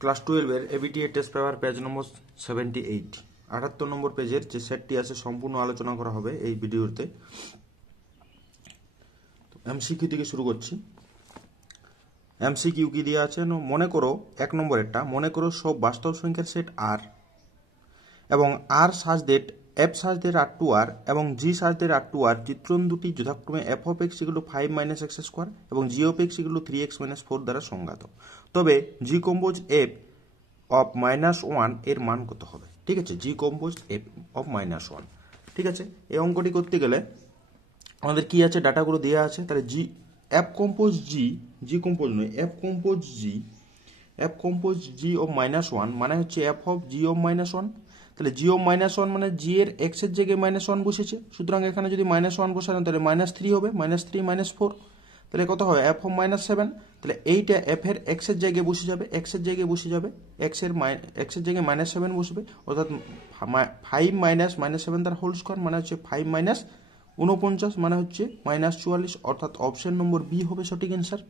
Class 12 এর ABTA test paper page নম্বর 78 78 নম্বর পেজের যে সেটটি আছে সম্পূর্ণ আলোচনা করা হবে এই ভিডিওতে। এমসিকিউ থেকে শুরু করছি। এমসিকিউ কি দেওয়া আছে? মনে করো এক নম্বরেরটা, মনে করো সব বাস্তব সংখ্যার সেট আর এবং R such that F such that R to R এবং জি সাজ ডেট আর টু আর চিত্রণ দুটি যথাক্রমে F of X equal to 5 minus X square এবং G of X equal to 3x minus 4 দ্বারা সংজ্ঞাত। তবে জি কম্পোজ এফ অফ -1 এর মান কত হবে? ঠিক আছে, জি কম্পোজ এফ অফ -1। ঠিক আছে, এই অঙ্কটি করতে গেলে আমাদের কি আছে, ডাটাগুলো দেওয়া আছে। তাহলে জি এফ কম্পোজ জি কম্পোজ নয়, এফ কম্পোজ জি অফ -1 মানে হচ্ছে এফ অফ জি অফ -1। তাহলে জি অফ -1 মানে জি এর এক্স এর জায়গায় -1 বসেছে, সুতরাং এখানে যদি -1 বসানো তাহলে -3 হবে, -3 -4 তাহলে কত হবে? F of -7। তাহলে এইটা এফ এর এক্স এর জায়গায় বসে যাবে, এক্স এর জায়গায় জায়গায় -7 বসবে, অর্থাৎ 5 মাইনাস -7 তার হোল স্কোয়ার মানে হচ্ছে 5 মাইনাস 49 মানে হচ্ছে -44, অর্থাৎ অপশন নম্বর বি হবে সঠিক অ্যান্সার।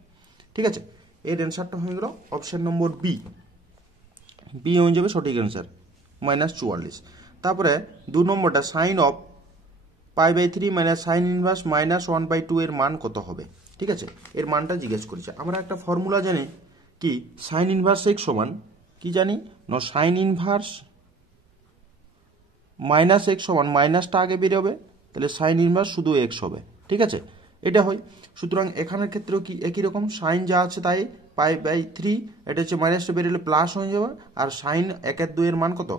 ঠিক আছে, এর অ্যান্সারটা হয়ে গেল অপশন নম্বর বি হয়ে যাবে সঠিক অ্যান্সার, -44। তারপরে 2 নম্বরটা sine of π/3 minus sine inverse -1/2 এর মান কত হবে? ঠিক আছে, এর মানটা জিজ্ঞেস করেছে। আমরা একটা ফর্মুলা জানি কি, সাইন ইনভার্স এক্স সমান কি জানি না, সাইন ইনভার্স মাইনাস এক্স সমান মাইনাসটা আগে বেরোবে, তাহলে সাইন ইনভার্স শুধু এক্স হবে। ঠিক আছে, এটা হয়। সুতরাং এখানের ক্ষেত্রেও কি একই রকম, সাইন যা আছে তাই π/3, এটা হচ্ছে মাইনাসটা বেরোলে প্লাস হয়ে যাবে, আর সাইন 1/2 এর মান কত?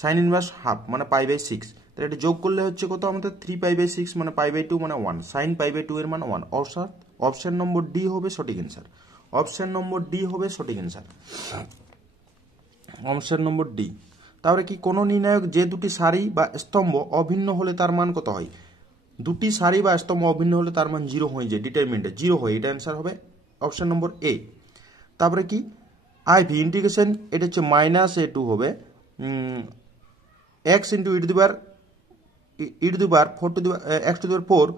সাইন ইনভার্স হাফ মানে π/6, তাহলে এটা যোগ করলে হচ্ছে কত আমাদের? 3π/6 মানে π/2 মানে 1, সাইন π/2 এর মান 1, অর্থাৎ অপশন নম্বর ডি হবে সঠিক অ্যান্সার। অপশন নম্বর ডি হবে সঠিক অ্যান্সার, অপশন নম্বর ডি। তাহলে কি, কোন নির্ণায়ক যে দুটি সারি বা স্তম্ভ অভিন্ন হলে তার মান কত হয়? দুটি সারি বা স্তম্ভ অভিন্ন হলে তার মান 0 হয়ে যায়, ডিটারমিনেন্টে 0 হয়, এটা অ্যান্সার হবে অপশন নম্বর এ। তারপরে কি, আইভি ইন্টিগ্রেশন, এটা হচ্ছে -a2 হবে x into x4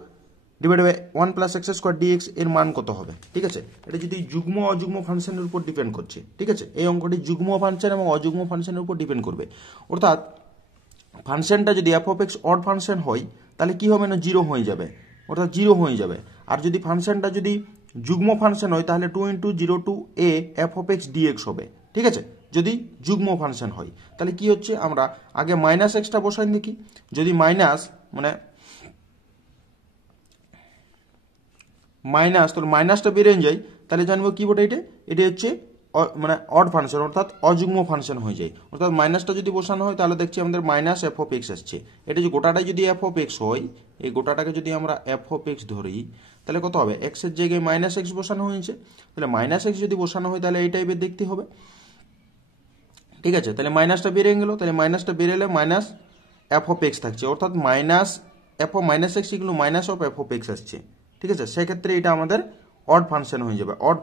divided by 1 plus x square dx এর মান কত হবে? ঠিক আছে, এটা যদি যুগ্ম অযুগ্ম ফাংশনের উপর ডিপেন্ড করছে। ঠিক আছে, এই অঙ্কটি যুগ্ম ফাংশন এবং অযুগ্ম ফাংশনের উপর ডিপেন্ড করবে, অর্থাৎ ফাংশনটা যদি F of x odd function হয় তাহলে কি হবে না, 0 হয়ে যাবে, অর্থাৎ 0 হয়ে যাবে। আর যদি ফাংশনটা যদি যুগ্ম ফাংশন হয় তাহলে 2 × 0 to a f of x dx হবে। ঠিক আছে, যদি যুগ্ম ফাংশন হয় তাহলে কি হচ্ছে, আমরা আগে মাইনাস এক্সটা বসাই দেখি। যদি মাইনাস মানে মাইনাস, তোর মাইনাসটা বেরিয়ে যায়, তাহলে জানবো কি বটে, এটা হচ্ছে মানে অড ফাংশন, অর্থাৎ অযুগ্ম ফাংশন হয়ে যায়। অর্থাৎ মাইনাসটা যদি বসানো হয় তাহলে দেখছি আমাদের মাইনাস এফ অফ এক্স আসছে। এটা যে গোটাটাই যদি এফ অফ এক্স হয়, এই গোটাটাকে যদি আমরা এফ অফ এক্স ধরি তাহলে কত হবে? এক্স এর জায়গায় মাইনাস এক্স বসানো হয়েছে, তাহলে মাইনাস এক্স যদি বসানো হয় তাহলে এই টাইপের দেখতে হবে। ঠিক আছে, তাহলে মাইনাসটা বেরিয়ে গেল, তাহলে মাইনাসটা বেরোলে মাইনাস এফ অফ এক্স থাকছে, অর্থাৎ minus F of minus X এগুলো minus of F of X আসছে। ঠিক আছে, সেক্ষেত্রে এটা আমাদের অড ফাংশন হয়ে যাবে, অড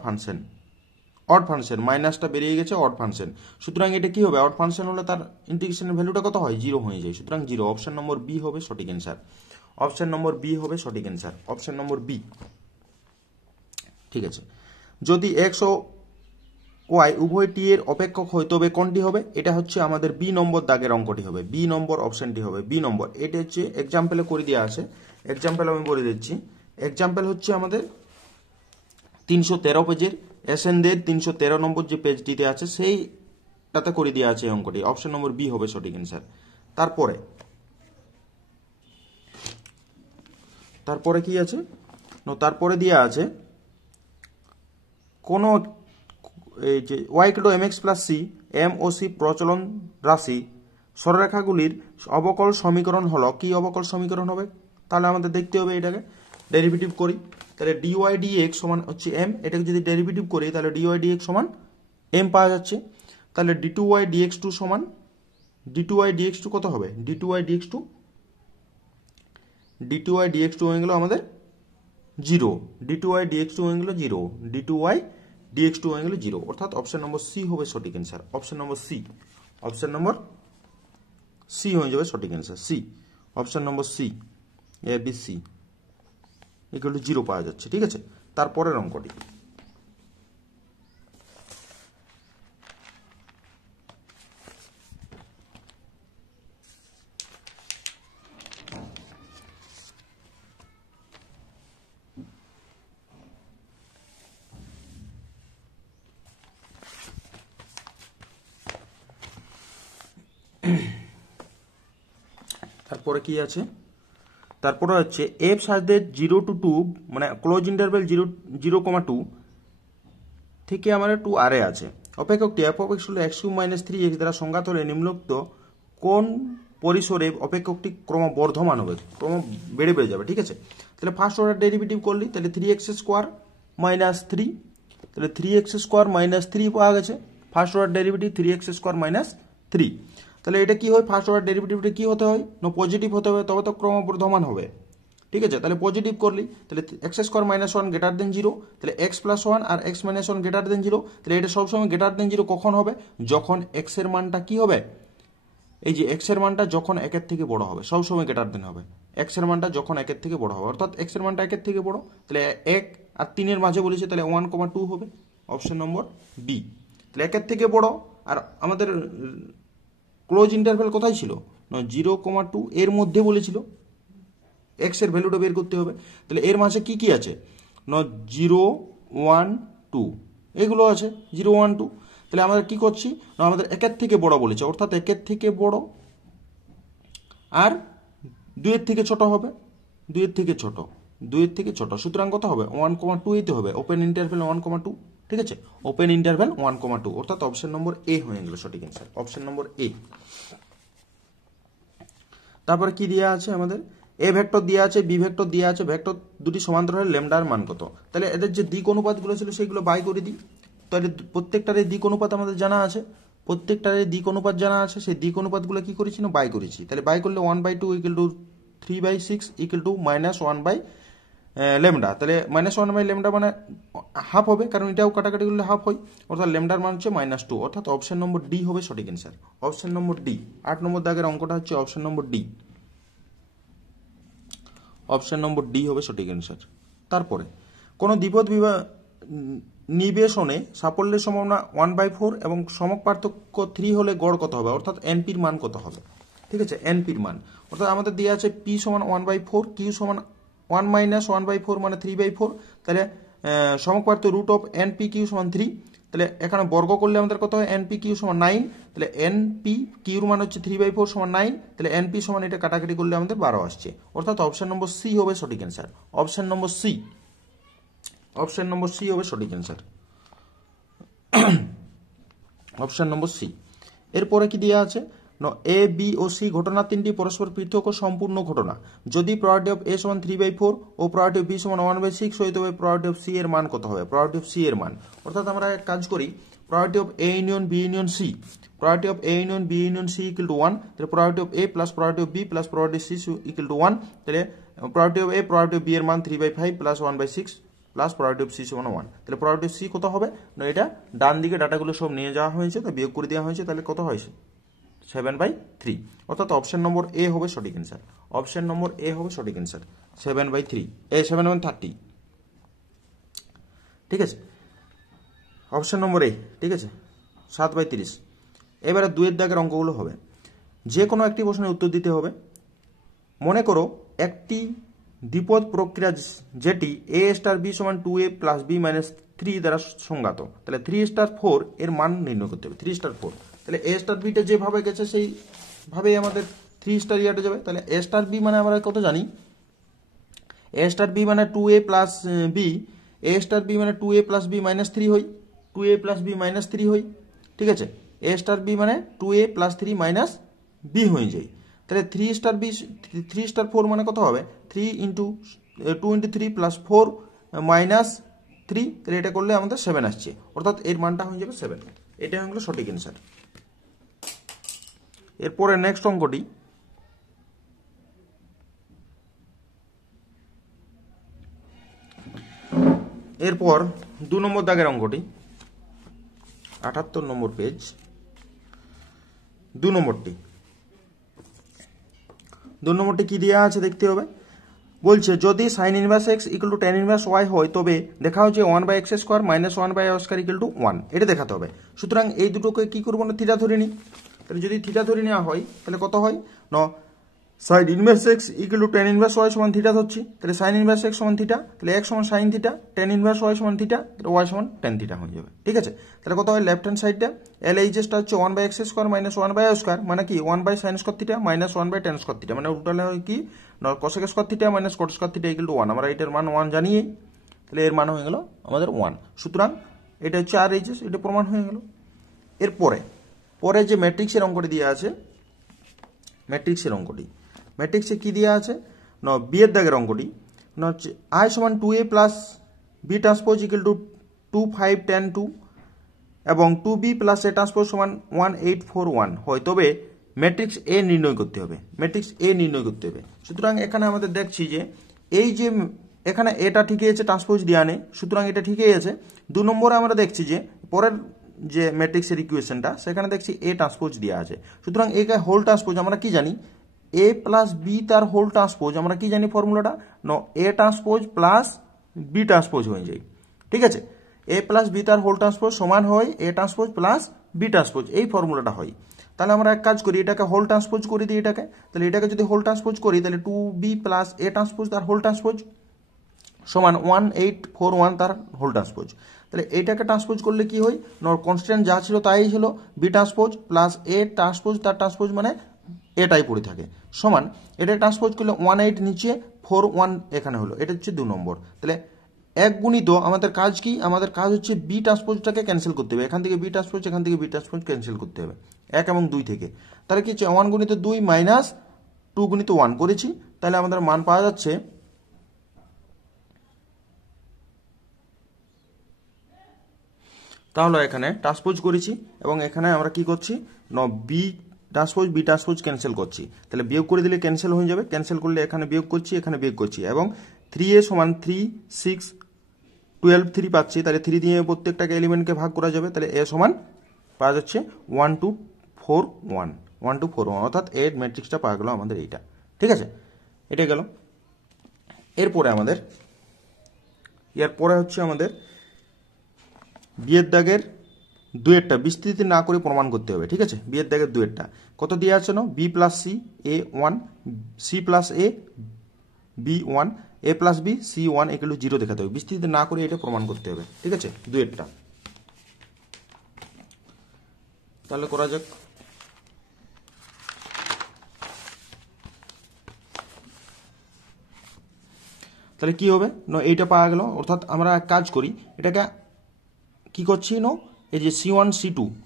ফাংশন মাইনাসটা বেরিয়ে গেছে, অড ফাংশন। সুতরাং এটা কি হবে, অড ফাংশন হলে তার ইন্টিগ্রেশনের ভ্যালুটা কত হয়? 0 হয়ে যায়, সুতরাং 0। অপশন নম্বর বি হবে সঠিক অ্যান্সার, অপশন নম্বর বি হবে সঠিক অ্যান্সার, অপশন নম্বর বি। ঠিক আছে, যদি এক্স ও ওয়াই উভয় টি এর অপেক্ষক হয় তবে কোনটি হবে? এটা হচ্ছে আমাদের বি নম্বর দাগের অঙ্কটি হবে, বি নম্বর অপশনটি হবে বি নম্বর। এটা হচ্ছে এক্সাম্পলে করে দেওয়া আছে, এক্সাম্পল আমি বলে দিচ্ছি। এক্সাম্পল হচ্ছে আমাদের 313 পেজের এসএনদের 313 নম্বর যে পেজটিতে আছে সেইটাতে করে দেওয়া আছে এই অঙ্কটি, অপশন নম্বর বি হবে সঠিক অ্যান্সার। তারপরে কি আছে, তারপরে দেওয়া আছে কোন এই যে y = mx + c m ও c প্রচলন রাশি সরলরেখাগুলির অবকল সমীকরণ হলো, কি অবকল সমীকরণ হবে? তাহলে আমাদের দেখতে হবে এটাকে ডেরিভেটিভ করি, তাহলে dy dx সমান হচ্ছে m, এটাকে যদি ডেরিভেটিভ করি তাহলে dy dx সমান m পাওয়া যাচ্ছে। তাহলে d2y dx2 সমান d2y dx2 কত হবে? d2y dx2 হয়ে গেল আমাদের 0, d2y dx2 হয়ে গেল 0, d2y dx2 হয়ে গেল 0, অর্থাৎ অপশন নম্বর সি হবে সঠিক answer, option number C, option number C হয়ে যাবে সঠিক answer, C, option number C, A B C equal to 0 পাওয়া যাচ্ছে। ঠিক আছে, তারপরের অঙ্কটি তারপরে কি আছে, তারপরে হচ্ছে এফ সাজ দ্যাট 0 to 2 মানে ক্লোজ ইন্টারভ্যাল 0,2 থেকে আমাদের 2 আরে আছে। অপেক্ষকটি এফ অফ এক্স হল এক্স কিউব মাইনাস 3x দ্বারা সংজ্ঞাত হলে নিম্নোক্ত কোন পরিসরে অপেক্ষকটি ক্রমবর্ধমান হবে, ক্রম বেড়ে বেড়ে যাবে। ঠিক আছে, তাহলে ফার্স্ট অর্ডার ডেরিভেটিভ করলি তাহলে 3x স্কোয়ার মাইনাস 3, তাহলে 3x স্কোয়ার মাইনাস 3 পাওয়া গেছে। First order derivative 3x square minus 3, তাহলে এটা কি হয়, ফার্স্ট অর্ডার ডেরিভেটিভটা কি হতে হয় না পজিটিভ হতে হবে, তবে তো ক্রমবর্ধমান হবে। ঠিক আছে, তাহলে পজিটিভ করলি তাহলে x square minus 1 greater than 0, তাহলে এক্স প্লাস 1 আর এক্স মাইনাস 1 গ্রেটার দেন 0, তাহলে এটা সবসময় গ্রেটার দেন 0 কখন হবে, যখন এক্স এর মানটা কি হবে, এই যে এক্স এর মানটা যখন 1 থেকে বড় হবে, সবসময় গ্রেটার দেন হবে এক্স এর মানটা যখন 1 থেকে বড় হবে, অর্থাৎ এক্স এর মানটা 1 থেকে বড়, তাহলে 1 আর 3 এর মাঝে বলেছে, তাহলে 1,2 হবে অপশন নম্বর বি। তাহলে 1 থেকে বড়, আর আমাদের ক্লোজ ইন্টারভ্যাল কোথায় ছিল না 0,2 এর মধ্যে বলেছিল, এক্স এর ভ্যালুটা বের করতে হবে। তাহলে এর মাঝে কি কি আছে না 0, 1, 2 এগুলো আছে 0, 1, 2, তাহলে আমরা কি করছি না আমাদের 1 থেকে বড় বলেছে, অর্থাৎ 1 থেকে বড় আর 2 থেকে ছোট হবে, 2 থেকে ছোট, 2 থেকে ছোট, সুতরাং কত হবে 1,2 এতে হবে, ওপেন ইন্টারভ্যাল 1,2। ঠিক আছে, ওপেন ইন্টারভ্যাল 1,2, অর্থাৎ অপশন নম্বর এ হয়ে গেল সঠিক অ্যান্সার, অপশন নম্বর এ। তারপরে কি দেওয়া আছে আমাদের, এ ভেক্টর দেওয়া আছে, বি ভেক্টর দেওয়া আছে, ভেক্টর দুটি সমান্তরাল হলে ল্যামডার মান কত, তাহলে এদের যে দিক অনুপাতগুলো ছিল সেগুলো বাই করে দিই। তাহলে প্রত্যেকটার দিক অনুপাত আমাদের জানা আছে, প্রত্যেকটার দিক অনুপাত জানা আছে, সেই দিক অনুপাতগুলো কি করেছি না বাই করেছি। তাহলে বাই করলে 1/2 equal to 3/6 equal to -1 lambda, তাহলে -1 ল্যামডা মানে হাফ হবে, কারণ এটাও কাটাকাটি করলে হাফ হয়, অর্থাৎ ল্যামডার মান হচ্ছে -2, অর্থাৎ অপশন নম্বর ডি হবে সঠিক অ্যান্সার, অপশন নম্বর ডি। 8 নম্বর দাগের অঙ্কটা হচ্ছে option number D, option number D হবে সঠিক অ্যান্সার। তারপরে কোনো দ্বিপদ নিবেশনে সাফল্যের সম্ভাবনা 1/4 এবং সমক পার্থক্য 3 হলে গড় কত হবে, অর্থাৎ এনপির মান কত হবে। ঠিক আছে, এনপির মান অর্থাৎ আমাদের দেওয়া আছে পি সমান 1/4, কিউ সমান 1 - 1/4 মানে 3/4, তাহলে সমক পার্থক্য রুট অফ এনপি কিউ সমান 3, তাহলে এখানে বর্গ করলে আমাদের কত হয় এনপি কিউ সমান 9, তাহলে এনপি কিউর মান হচ্ছে 3/4 সমান 9, তাহলে এনপি সমান এটা কাটাকাটি করলে আমাদের 12 আসছে, অর্থাৎ অপশন নম্বর সি হবে সঠিক answer, option number C, option number C হবে সঠিক অ্যান্সার, অপশন নম্বর সি। এরপরে কি দেওয়া আছে এ বি ও সি ঘটনা তিনটি পরস্পর পৃথক ও সম্পূর্ণ ঘটনা, যদি প্রবাবিলিটি অফ এ সমান 3/4 ও প্রবাবিলিটি অফ বি সমান 1/6 হয় তবে প্রবাবিলিটি অফ সি এর মান কত হবে, প্রবাবিলিটি অফ সি এর মান, অর্থাৎ আমরা এক কাজ করি probability of A union B union C, probability of A union B union C equal to 1, তাহলে probability of A plus probability of B plus probability C equal to 1, তাহলে probability of A probability of B এর মান 3/5 plus 1/6 plus probability of C সমান 1, তাহলে probability of C কত হবে না এটা ডান দিকে ডাটাগুলো সব নিয়ে যাওয়া হয়েছে, তো বিয়োগ করে দেওয়া হয়েছে, তাহলে কত হয়েছে 7/3, অর্থাৎ অপশন নম্বর এ হবে সঠিক অ্যান্সার, অপশন নম্বর এ হবে সঠিক অ্যান্সার 7/3 7/30। ঠিক আছে, অপশন নম্বর এ, ঠিক আছে 7/30। এবারে 2 দাগের অঙ্কগুলো হবে, যে কোনো একটি প্রশ্নের উত্তর দিতে হবে। মনে করো একটি দ্বিপদ প্রক্রিয়া যেটি a স্টার b সমান 2a প্লাস b মাইনাস 3 দ্বারা সংজ্ঞাত, তাহলে 3 স্টার 4 এর মান নির্ণয় করতে হবে, 3 স্টার 4, তাহলে a স্টার bটা যেভাবে গেছে সেইভাবেই আমাদের 3 স্টার ইয়াটা যাবে, তাহলে a স্টার b মানে আমরা কত জানি, a স্টার b মানে 2a plus b, a star b মানে 2a প্লাস b মাইনাস 3 হয়, 2a প্লাস b মাইনাস 3 হয়। ঠিক আছে, a স্টার b মানে 2a প্লাস 3 মাইনাস b হয়ে যায়, তাহলে 3 স্টার b 3 স্টার 4 মানে কত হবে 3 ইন্টু 2 ইন্টু 3 প্লাস 4 মাইনাস 3, তাহলে এটা করলে আমাদের 7 আসছে, অর্থাৎ এর মানটা হয়ে যাবে 7, এটা হলো সঠিক অ্যান্সার। এরপরে নেক্সট অঙ্কটি, এরপর 2 নম্বর দাগের অঙ্কটি 78 নম্বর পেজ, 2 নম্বরটি কি দেওয়া আছে দেখতে হবে, বলছে যদি sin inverse x equal two tan inverse y হয় তবে দেখাও যে 1/x square minus 1/y square equal to 1, এটা দেখাতে হবে। সুতরাং এই দুটোকে কি করবো না থিটা ধরে নিই, তাহলে যদি থিটা ধরে নেওয়া হয় তাহলে কত হয় না sine inverse x equal to tan inverse y সমান থিটা ধরছি, তাহলে সাইন ইনভার্স এক্স সমান থিটা, তাহলে এক্স সমান sine theta, tan inverse y সমান থিটা, তাহলে ওয়াই সমান টেন থিটা হয়ে যাবে। ঠিক আছে, তাহলে কত হয় লেফট হ্যান্ড সাইডটা এল এইচএসটা হচ্ছে 1/x² মাইনাস 1/y² মানে কি 1/sin² theta minus 1/tan² theta, মানে টোটাল হয় কি cosec² theta minus cot² theta equal to 1। আমরা এটার মান 1 জানিয়েই, তাহলে এর মান হয়ে গেল আমাদের 1। সুতরাং এটা হচ্ছে আর এইচএস, এটা প্রমাণ হয়ে গেল। এরপরে পরে যে ম্যাট্রিক্সের অঙ্কটি দেওয়া আছে, ম্যাট্রিক্সের অঙ্কটি, ম্যাট্রিক্সে কি দেওয়া আছে না বি এর দাগের অঙ্কটি না হচ্ছে আই সমান 2a plus B transpose equal to 2 5 10 2 এবং 2b প্লাস এ ট্রান্সপোজ সমান 1841 হয়, তবে ম্যাট্রিক্স এ নির্ণয় করতে হবে, ম্যাট্রিক্স এ নির্ণয় করতে হবে। সুতরাং এখানে আমাদের দেখছি যে এই যে এখানে এটা ঠিকই আছে, ট্রান্সপোজ দেওয়া নেই, সুতরাং এটা ঠিকই আছে। 2 নম্বরে আমরা দেখছি যে পরের যে ম্যাট্রিক্সের ইকুয়েশনটা সেখানে দেখছি এ ট্রান্সপোজ দেওয়া আছে, সুতরাং একে হোল ট্রান্সপোজ আমরা কি জানি এ প্লাস বি তার হোল ট্রান্সপোজ, আমরা কি জানি ফর্মুলাটা নো A transpose plus B transpose হয়ে যায়। ঠিক আছে, এ প্লাস বি তার হোল ট্রান্সপোজ সমান হয় A transpose plus B transpose, এই ফর্মুলাটা হয়। তাহলে আমরা এক কাজ করি, এটাকে হোল ট্রান্সপোজ করে দিই এটাকে, তাহলে এটাকে যদি হোল ট্রান্সপোজ করি তাহলে 2b প্লাস এ ট্রান্সপোজ তার হোল ট্রান্সপোজ সমান 1841 তার হোল ট্রান্সপোজ। তাহলে এইটাকে ট্রান্সপোজ করলে কি হয় নর কনস্ট্যান্ট যা ছিল তাই ছিল B transpose plus A transpose তার ট্রান্সপোজ মানে এটাই পড়ে থাকে সমান এটা ট্রান্সপোজ করলে 18 নিচে 41 এখানে হলো, এটা হচ্ছে 2 নম্বর। তাহলে এক গুণিত আমাদের কাজ কি, আমাদের কাজ হচ্ছে বি ট্রান্সপোজটাকে ক্যান্সেল করতে হবে, এখান থেকে বি ট্রান্সপোজ এখান থেকে বি ট্রান্সপোজ ক্যান্সেল করতে হবে 1 এবং 2 থেকে। তাহলে কি হচ্ছে 1 গুণিত 2 মাইনাস 2 গুণিত 1 করেছি, তাহলে আমাদের মান পাওয়া যাচ্ছে তাহলে এখানে ট্রান্সপোজ করেছি এবং এখানে আমরা কি করছি না B transpose B transpose cancel করছি, তাহলে বিয়োগ করে দিলে ক্যান্সেল হয়ে যাবে, ক্যান্সেল করলে এখানে বিয়োগ করছি এখানে বিয়োগ করছি এবং 3a সমান 3 6 12 3 পাচ্ছি, তাহলে 3 দিয়ে প্রত্যেকটাকে এলিমেন্টকে ভাগ করা যাবে, তাহলে এ সমান পাওয়া যাচ্ছে 1 2 4 1 1 2 4 1, অর্থাৎ এর ম্যাট্রিক্সটা পাওয়া গেল আমাদের এইটা। ঠিক আছে, এটা গেল। এরপরে আমাদের হচ্ছে আমাদের বিয়ের দাগের দুয়েরটা বিস্তৃতি না করে প্রমাণ করতে হবে। ঠিক আছে, বিয়ের দাগের দুয়েরটা কত দিয়ে আছে না B plus C A 1 C plus A B 1 A plus B C 1 এগুলো 0 দেখাতে হবে, বিস্তৃতি না করে এটা প্রমাণ করতে হবে। ঠিক আছে, দুয়েরটা তাহলে করা যাক। তাহলে কি হবে না এইটা পাওয়া গেল, অর্থাৎ আমরা এক কাজ করি এটাকে কি করছি নো এই যে c1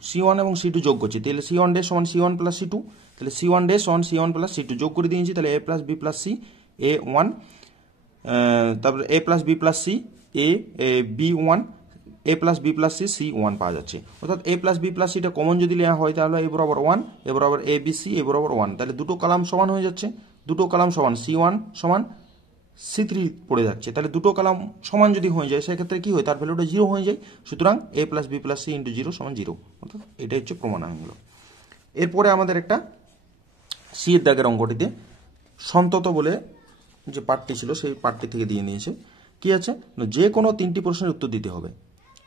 c1 এবং c2 যোগ করছি, তাহলে c1 ড্যাশ সমান c1 প্লাস c2, তাহলে c1 ড্যাশ সমান c1 প্লাস c2 যোগ করে দিয়েছি, তাহলে a plus b plus c a1 তারপরে a plus b plus c a b1 a plus b plus c c1 পাওয়া যাচ্ছে। অর্থাৎ a প্লাস b প্লাস cটা কমন যদি নেওয়া হয় তাহলে a বরাবর 1 a বরাবর a b c a বরাবর 1, তাহলে দুটো কলাম সমান হয়ে যাচ্ছে, দুটো কলাম সমান c1 সমান c3 পড়ে যাচ্ছে, তাহলে দুটো কলাম সমান যদি হয়ে যায় সেক্ষেত্রে কি হয় তার ভ্যালুটা 0 হয়ে যায়, সুতরাং a plus B plus C into 0 সমান 0, অর্থাৎ এটাই হচ্ছে প্রমাণ হয়ে গেল। এরপরে আমাদের একটা সি এর দাগের অঙ্কটিতে সন্তত বলে যে পার্টটি ছিল সেই পার্টটি থেকে দিয়ে নিয়েছে, কি আছে যে কোনো 3টি প্রশ্নের উত্তর দিতে হবে।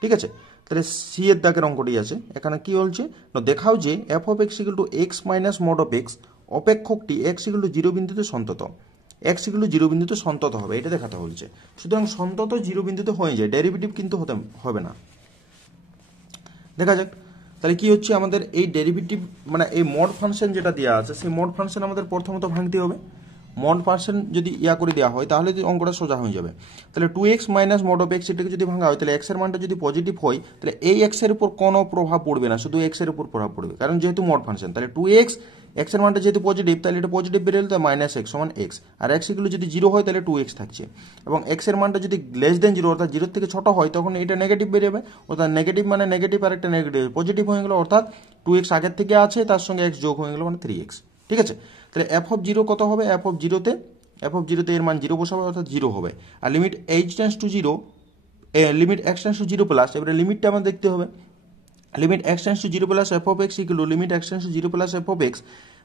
ঠিক আছে, তাহলে সি এর দাগের অঙ্কটি আছে, এখানে কি বলছে দেখাও যে F of X equal to X minus mod of X অপেক্ষকটি এক্স ইকুয়াল টু 0 বিন্দুতে সন্তত, এক্স ইকুয়াল টু 0 বিন্দুতে সন্তত হবে, এটা দেখাতে বলছে। সুতরাং সন্তত 0 বিন্দুতে হয়ে যায়, ডেরিভেটিভ কিন্তু হবে না। দেখা যাক তাহলে কি হচ্ছে আমাদের এই ডেরিভেটিভ মানে এই মড ফাংশন যেটা দেওয়া আছে সেই মড ফাংশন আমাদের প্রথমত ভাঙতে হবে। মড ফাংশন যদি করে দেওয়া হয় তাহলে অঙ্কটা সোজা হয়ে যাবে। তাহলে 2x minus mod of x এটাকে যদি ভাঙা হয় তাহলে এক্স এর মানটা যদি পজিটিভ হয় তাহলে এই এক্স এর উপর কোনো প্রভাব পড়বে না, শুধু এক্স এর উপর প্রভাব পড়বে, কারণ যেহেতু মড ফাংশন। তাহলে 2x এক্স এর মানটা যেহেতু পজিটিভ তাহলে এটা পজিটিভ বেরোলে তো মাইনাস এক্স সমান এক্স, আর এক্স এগুলো যদি 0 হয় তাহলে 2x থাকছে, এবং এক্স এর মানটা যদি লেস দেন 0 অর্থাৎ 0 থেকে ছোট হয় তখন এটা নেগেটিভ বেরোবে, অর্থাৎ নেগেটিভ মানে নেগেটিভ আর একটা নেগেটিভ পজিটিভ হয়ে গেল, অর্থাৎ 2x আগের থেকে আছে তার সঙ্গে x যোগ হয়ে গেল মানে 3x। ঠিক আছে, তাহলে এফ অফ 0 কত হবে, এফ অফ 0তে এর মান 0 বসাবে অর্থাৎ 0 হবে, আর limit h tends to 0 limit x tends to 0 plus, এবারে লিমিটটা আমাদের দেখতে হবে, limit x tends to 0 plus F of x equal to limit x tends to 0 plus F of x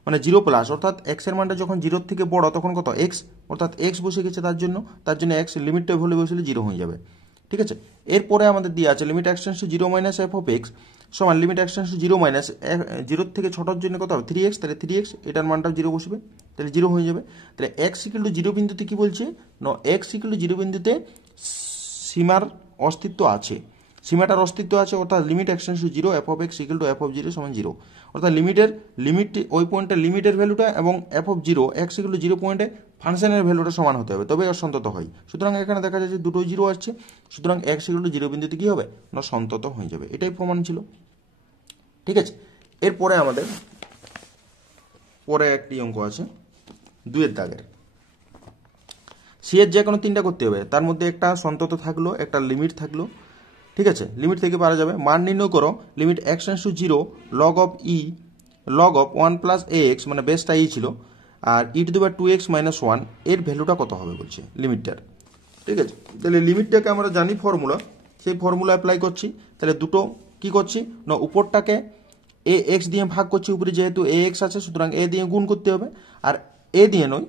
মানে 0 প্লাস, অর্থাৎ x এর মানটা যখন 0 থেকে বড় তখন কত x, অর্থাৎ x বসে গেছে তার জন্য x লিমিটটা ভ্যালু বসলে 0 হয়ে যাবে। ঠিক আছে, এরপরে আমাদের দিয়ে আছে limit x tends to 0 minus F of x সমান limit x tends to 0 minus 0 থেকে ছোটোর জন্য কত হবে 3x, তাহলে 3x এটার মানটাও 0 বসবে, তাহলে 0 হয়ে যাবে। তাহলে x ইকুয়াল টু 0 বিন্দুতে কি বলছে না x ইকুয়াল টু 0 বিন্দুতে সীমার অস্তিত্ব আছে, সীমাটার অস্তিত্ব আছে, অর্থাৎ limit x tends to 0 F of X equal two F of 0 সমান 0, অর্থাৎ লিমিট ওই পয়েন্টের লিমিটের ভ্যালুটা এবং F of 0 x equal to 0 পয়েন্টে ফাংশনের ভ্যালুটা সমান হতে হবে, তবে সন্তত হয়। সুতরাং এখানে দেখা যাচ্ছে দুটোই 0 আসছে, সুতরাং এক্স ইকুয়াল টু 0 বিন্দুতে কি হবে না সন্তত হয়ে যাবে, এটাই প্রমাণ ছিল। ঠিক আছে, এরপরে আমাদের পরে একটি অঙ্ক আছে 2 এর দাগের। সি এর যে কোনো 3টা করতে হবে, তার মধ্যে একটা সন্তত থাকলো, একটা লিমিট থাকলো। ঠিক আছে, লিমিট থেকে পারা যাবে। মান নির্ণয় করো limit x tends to 0 log of 1 plus A x, মানে বেসটা ই ছিল, আর E to the power 2x minus 1 এর ভ্যালুটা কত হবে বলছে লিমিটটার। ঠিক আছে, তাহলে লিমিটটাকে আমরা জানি ফর্মুলা, সেই ফর্মুলা অ্যাপ্লাই করছি। তাহলে দুটো কি করছি না উপরটাকে এ এক্স দিয়ে ভাগ করছি, উপরে যেহেতু এ এক্স আছে সুতরাং এ দিয়ে গুণ করতে হবে, আর এ দিয়ে নয়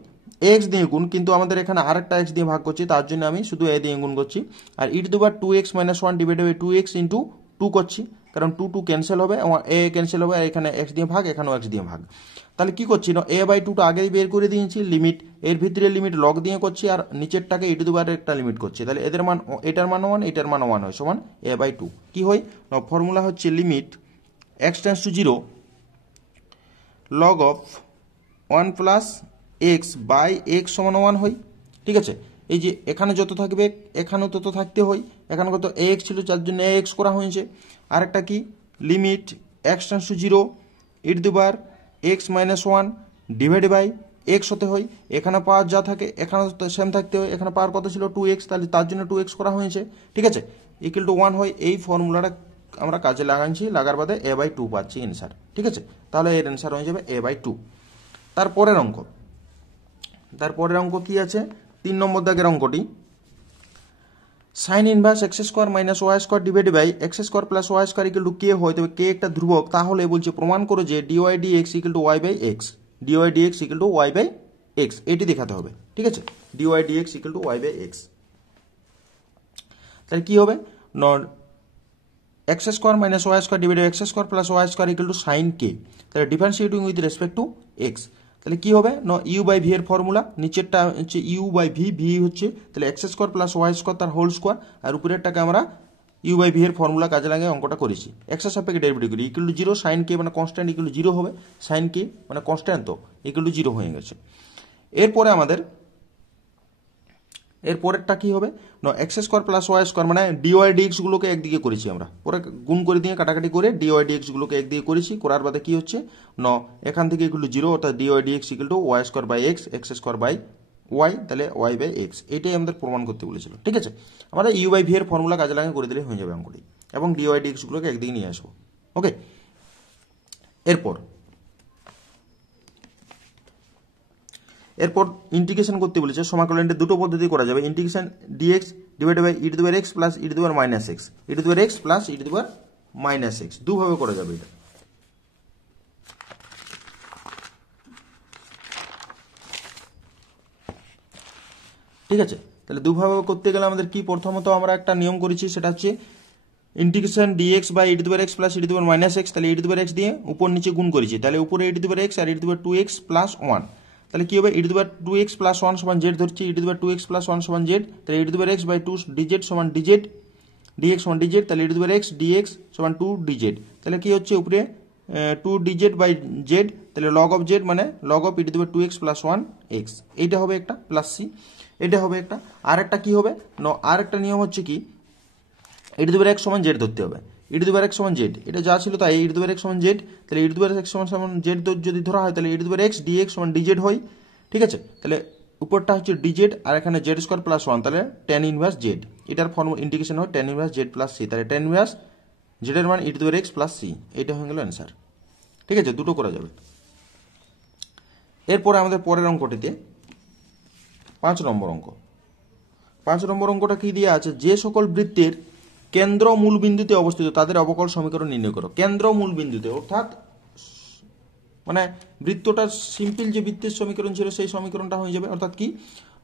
এক্স দিয়ে গুণ, কিন্তু আমাদের এখানে আরেকটা এক্স দিয়ে ভাগ করছি, তার জন্য আমি শুধু এ দিয়ে গুণ করছি। আর E to the power 2x minus 1 divided by 2x into 2 করছি, কারণ 2 ক্যান্সেল হবে এবং এ ক্যান্সেল হবে, আর এখানে এক্স দিয়ে ভাগ, এখানেও এক্স দিয়ে ভাগ। তাহলে কি করছি না a বাই 2টা আগেই বের করে দিয়েছি, লিমিট এর ভিতরে লিমিট লগ দিয়ে করছি, আর নিচেরটাকে ই টু দি পাওয়ার একটা লিমিট করছি, তাহলে এদের মান এটার মান 1 এটার মান 1 হয়, সমান a বাই 2 কি হয় না ফর্মুলা হচ্ছে limit x tends to 0 log of 1 plus x by x সমান 1 হয়। ঠিক আছে, এই যে এখানে যত থাকবে এখানেও তত থাকতে হয়, এখানে কত এ এক্স ছিল যার জন্য এ এক্স করা হয়েছে। আরেকটা কি limit x tends to 0 e to the power x minus 1 divide by x হতে হয়, এখানে পাওয়ার যা থাকে এখানে সেম থাকতে হয়, এখানে পাওয়ার কত ছিল 2x, তাহলে তার জন্য 2x করা হয়েছে। ঠিক আছে, ইকুয়াল টু 1 হয়। এই ফর্মুলাটা আমরা কাজে লাগাচ্ছি, লাগার বাদে a বাই 2 পাচ্ছি অ্যান্সার। ঠিক আছে, তাহলে এর অ্যান্সার হয়ে যাবে a বাই 2। তারপরের অঙ্ক কি আছে 3 নম্বর দাগের অঙ্কটি, sine inverse X square minus Y square divide by X square plus Y square equal to K হয়, তবে কে একটা ধ্রুবক, তাহলে বলছে প্রমাণ করো যে DY D X equal to Y by X, DY D X equal to Y by X, এটি দেখাতে হবে। ঠিক আছে, DY D X equal to Y by X, তাহলে কি হবে not X square minus Y square divide by X square plus Y square equal to sine K, তাহলে differentiating with respect to X, তাহলে কি হবে না ইউ বাই ভি এর formula, নিচেরটা হচ্ছে ইউ বাই ভি, ভি হচ্ছে তাহলে x square plus Y square তার হোল স্কোয়ার, আর উপরেরটাকে আমরা ইউ বাই ভি এর ফর্মুলা কাজে লাগিয়ে অঙ্কটা করেছি। এক্সের সাপেক্ষে ডেরিভেটিভ করি ইকুয়াল টু 0, সাইন কে মানে কনস্ট্যান্ট ইকুয়াল টু 0 হবে, সাইন কে মানে কনস্ট্যান্ট তো ইকুয়াল টু 0 হয়ে গেছে। এরপরে আমাদের এরপরেরটা কি হবে না x square plus Y square মানে ডিওয়াই ডিএক্স গুলোকে একদিকে করেছি আমরা, পরে গুণ করে দিয়ে কাটাকাটি করে ডিওয়াই ডিএক্স গুলোকে একদিকে করেছি, করার বাদে কি হচ্ছে ন এখান থেকে ইকুয়াল টু 0, অর্থাৎ dy dx equal to y square by x, x square by y, তাহলে ওয়াই বাই এক্স, এটাই আমাদের প্রমাণ করতে বলেছিল। ঠিক আছে, আমরা ইউ বাই ভি এর ফর্মুলা কাজে লাগিয়ে করে দিলে হয়ে যাবে অঙ্কটি, এবং ডিওয়াই ডিএক্স গুলোকে একদিকে নিয়ে আসবো। ওকে, এরপর ইন্টিগ্রেশন করতে বলেছে, সমাকলনটা দুটো পদ্ধতি করা যাবে, integration DX divided by E to the power x plus E to the power minus X, E to the power x plus E to the power minus X, দুভাবে করা যাবে এটা। ঠিক আছে, তাহলে দুভাবে করতে গেলে আমাদের কি প্রথমত আমরা একটা নিয়ম করেছি, সেটা হচ্ছে integration dx by E to the power x plus E to the power minus x, তাহলে ই টু দি পাওয়ার এক্স দিয়ে উপর নিচে গুণ করেছি, তাহলে উপরে E to the power X আর E to the power 2x plus 1, তাহলে কি হবে e to the power 2x plus 1 সমান জেড ধরছি, ই to the power 2x plus 1 সমান জেড, তাহলে ই to the power X by 2 DZ সমান ডিজেড, ডিএক্স সমান ডিজেড, তাহলে ই to the power x dx সমান 2 ডিজেড, তাহলে কি হচ্ছে উপরে 2 ডিজেড বাই জেড, তাহলে লগ অফ জেড মানে log of E to the power 2x plus 1 X, এইটা হবে একটা প্লাস সি, এটা হবে একটা। আর একটা কি হবে আর একটা নিয়ম হচ্ছে কি e to the power x সমান জেড ধরতে হবে, e to the power x সমান জেড, এটা যা ছিল তাই e to the power x সমান জেড, তাহলে ই টু দি পাওয়ার এক্স সমান জেড যদি ধরা হয় তাহলে ই to the power x dx সমান ডিজেড হয়। ঠিক আছে, তাহলে উপরটা হচ্ছে ডিজেড আর এখানে জেড স্কোয়ার প্লাস 1, তাহলে টেন ইনভার্স জেড, এটার ফর্মুলা ইন্টিগ্রেশন হয় tan inverse Z plus C, তাহলে টেন ইনভার্স জেড এর মান E to the power x plus C, এটা হয়ে গেল অ্যান্সার। ঠিক আছে, দুটো করা যাবে। এরপরে আমাদের পরের অঙ্কটিতে 5 নম্বর অঙ্ক, 5 নম্বর অঙ্কটা কি দিয়ে আছে, যে সকল বৃত্তের কেন্দ্র মূল বিন্দুতে অবস্থিত তাদের অবকল সমীকরণ নির্ণয় করো। কেন্দ্র মূল বিন্দুতে অর্থাৎ মানে বৃত্তটার সিম্পল যে বৃত্তের সমীকরণ ছিল সেই সমীকরণটা হয়ে যাবে, অর্থাৎ কি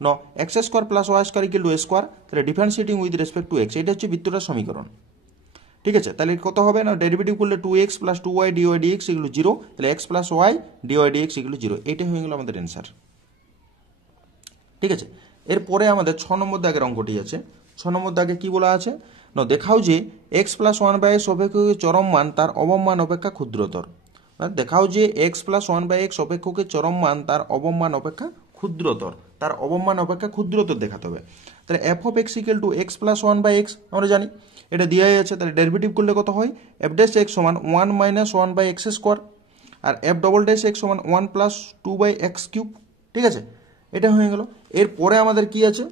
ন X square plus Y square equal to A square, তাহলে differentiating with respect to X, এটা হচ্ছে বৃত্তটার সমীকরণ। ঠিক আছে, তাহলে কত হবে না ডেরিভেটিভ করলে 2x plus 2y dy dx এগুলো 0, তাহলে x plus y dy dx এগুলো 0। এটাই হয়ে গেল আমাদের অ্যান্সার। ঠিক আছে, এরপরে আমাদের 6 নম্বর দাগের অঙ্কটি আছে। 6 নম্বর দাগে কি বলা আছে না, দেখাও যে x প্লাস 1/x অপেক্ষকের চরম মান তার অবম মান অপেক্ষা ক্ষুদ্রতর। দেখাও যে x প্লাস 1/x অপেক্ষকের চরম মান তার অবম মান অপেক্ষা ক্ষুদ্রতর, তার অবম মান অপেক্ষা ক্ষুদ্রতর দেখাতে হবে। তাহলে f of x equal two x plus 1/x আমরা জানি, এটা দেওয়াই আছে। তাহলে ডেরিভেটিভ করলে কত হয়, f ড্যাশ x সমান 1 মাইনাস 1/x স্কোয়ার, আর f ডবল ড্যাশ x সমান 1 প্লাস 2/x কিউব। ঠিক আছে, এটা হয়ে গেল। এরপরে আমাদের কি আছে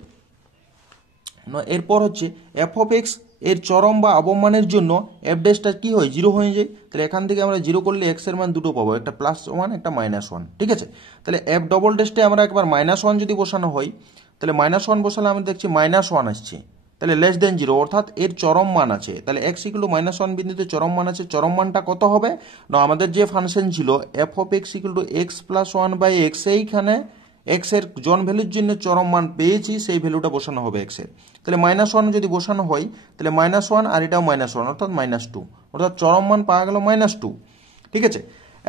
না, এরপর হচ্ছে f অফ x এর চরম বা অবমানের জন্য f ড্যাশটা কি হয়, 0 হয়ে যায়। তাহলে এখান থেকে আমরা 0 করলে x এর মান দুটো পাবো, একটা +1 একটা -1। ঠিক আছে, তাহলে f ডবল ড্যাশটা আমরা একবার -1 যদি বসানো হয়, তাহলে -1 বসালে আমরা দেখছি -1 আসছে, তাহলে লেস দেন 0 অর্থাৎ এর চরম মান আছে। তাহলে x ইকুয়াল টু -1 বিন্দুতে চরম মান আছে, চরম মানটা কত হবে না, আমাদের যে ফাংশন ছিল f of x equal two x plus 1/x, সেইখানে x এর জন ভ্যালুর জন্য চরম মান পেয়েছি, সেই ভ্যালুটা বসানো হবে x এর। তাহলে -1 যদি বসানো হয়, তাহলে -1 আর এটাও -1 অর্থাৎ -2, অর্থাৎ চরম মান পাওয়া গেল -2। ঠিক আছে,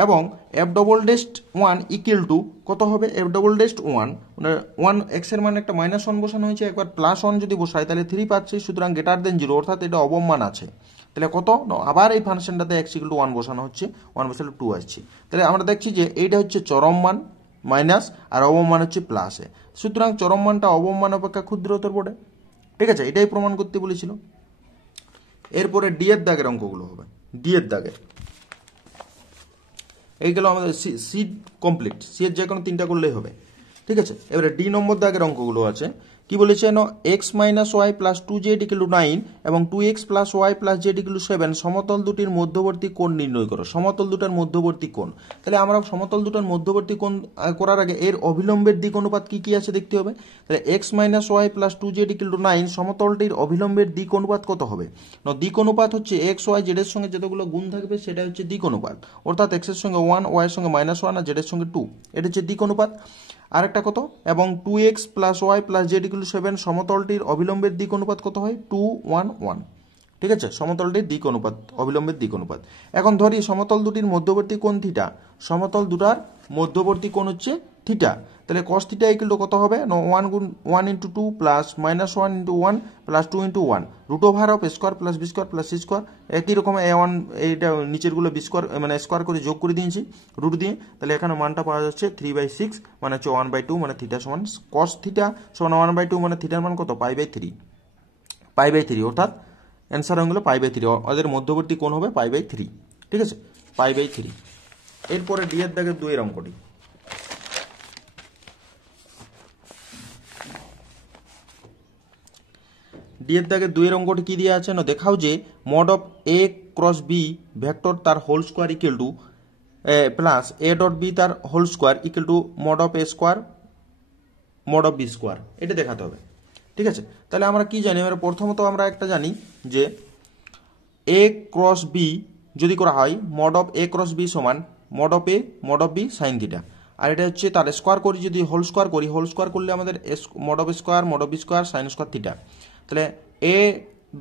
এবং f ডবল ডেস্ট 1 ইকুয়াল টু কত হবে, f ডবল ডেস্ট 1 মানে 1 x এর মান একটা -1 বসানো হয়েছে, একবার +1 যদি বসাই তাহলে 3 পাচ্ছি, সুতরাং গ্রেটার দেন 0 অর্থাৎ এটা অবম মান আছে। তাহলে কত, আবার এই ফাংশনটাতে x ইকুয়াল টু 1 বসানো হচ্ছে, 1 বসালে 2 আসছে। তাহলে আমরা দেখছি যে এইটা হচ্ছে চরম মান মাইনাস আর অবম মান হচ্ছে প্লাসে, সুতরাং চরম মানটা অবম মান অপেক্ষা ক্ষুদ্রতর বটে। ঠিক আছে, এটাই প্রমাণ করতে বলেছিল। এরপরে ডি এর দাগের অঙ্কগুলো হবে। ডি এর দাগের এই গেল আমাদের সি কমপ্লিট, সি এর যে কোনো 3টা করলেই হবে। ঠিক আছে, এবারে ডি নম্বর দাগের অঙ্কগুলো আছে। কি বলেছে না, x minus y plus 2z equal to 9 এবং 2x plus y plus z equal to 7 সমতল দুটির মধ্যবর্তী কোণ নির্ণয় করো। সমতল দুটার মধ্যবর্তী কোণ, তাহলে আমরা সমতল দুটার মধ্যবর্তী কোণ করার আগে এর অভিলম্বের দিক অনুপাত কি কি আছে দেখতে হবে। তাহলে x minus y plus 2z equal to 9 সমতলটির অভিলম্বের দিক অনুপাত কত হবে না, দিক অনুপাত হচ্ছে x y z এর সঙ্গে যতগুলো গুণ থাকবে সেটা হচ্ছে দিক অনুপাত, অর্থাৎ x এর সঙ্গে 1, y এর সঙ্গে -1 আর z এর সঙ্গে 2, এটা হচ্ছে দিক অনুপাত। আরেকটা কত, এবং 2x plus y plus z equal to 7 সমতলটির অবিলম্বের দিক অনুপাত কত হয়, 2, 1, 1। ঠিক আছে, সমতলটির দিক অনুপাত, অবিলম্বের দিক অনুপাত। এখন ধরি সমতল দুটির মধ্যবর্তী কোণ থিটা, সমতল দুটার মধ্যবর্তী কোণ হচ্ছে থিটা, তাহলে cos থিটা ইকুয়াল টু কত হবে না, 1 into 2 plus -1 into 1 plus 2 into 1 root over of square plus B square plus C square. একই রকম a1 এইটা নিচেরগুলো বি স্কোয়ার মানে স্কোয়ার করে যোগ করে দিয়েছি রুট দিয়ে, তাহলে এখানে মানটা পাওয়া যাচ্ছে 3/6 মানে হচ্ছে 1/2 মানে থিটা সমান cos থিটা সমান 1/2 মানে থিটার মান কত, পাই বাই 3 অর্থাৎ অ্যান্সার হয়ে গেল পাই/3, ওদের মধ্যবর্তী কোণ হবে পাই/3। ঠিক আছে, পাই/3। এরপরে ডি এর দাগের 2 এর অঙ্কটি। ডি এর দাগের 2 এর অঙ্কটি কি দিয়ে আছে না, দেখাও যে mod of A cross B vector তার whole square equal to plus A dot B তার whole square equal to mod of A square mod of B square, এটা দেখাতে হবে। ঠিক আছে, তাহলে আমরা কি জানি, এবার প্রথমত আমরা একটা জানি যে এ ক্রস বি যদি করা হয় mod of A cross B সমান mod of A mod of B sine theta, আর এটা হচ্ছে তার স্কোয়ার করি, যদি হোল স্কোয়ার করি, হোল স্কোয়ার করলে আমাদের mod of square mod of B square sine square theta. তাহলে এ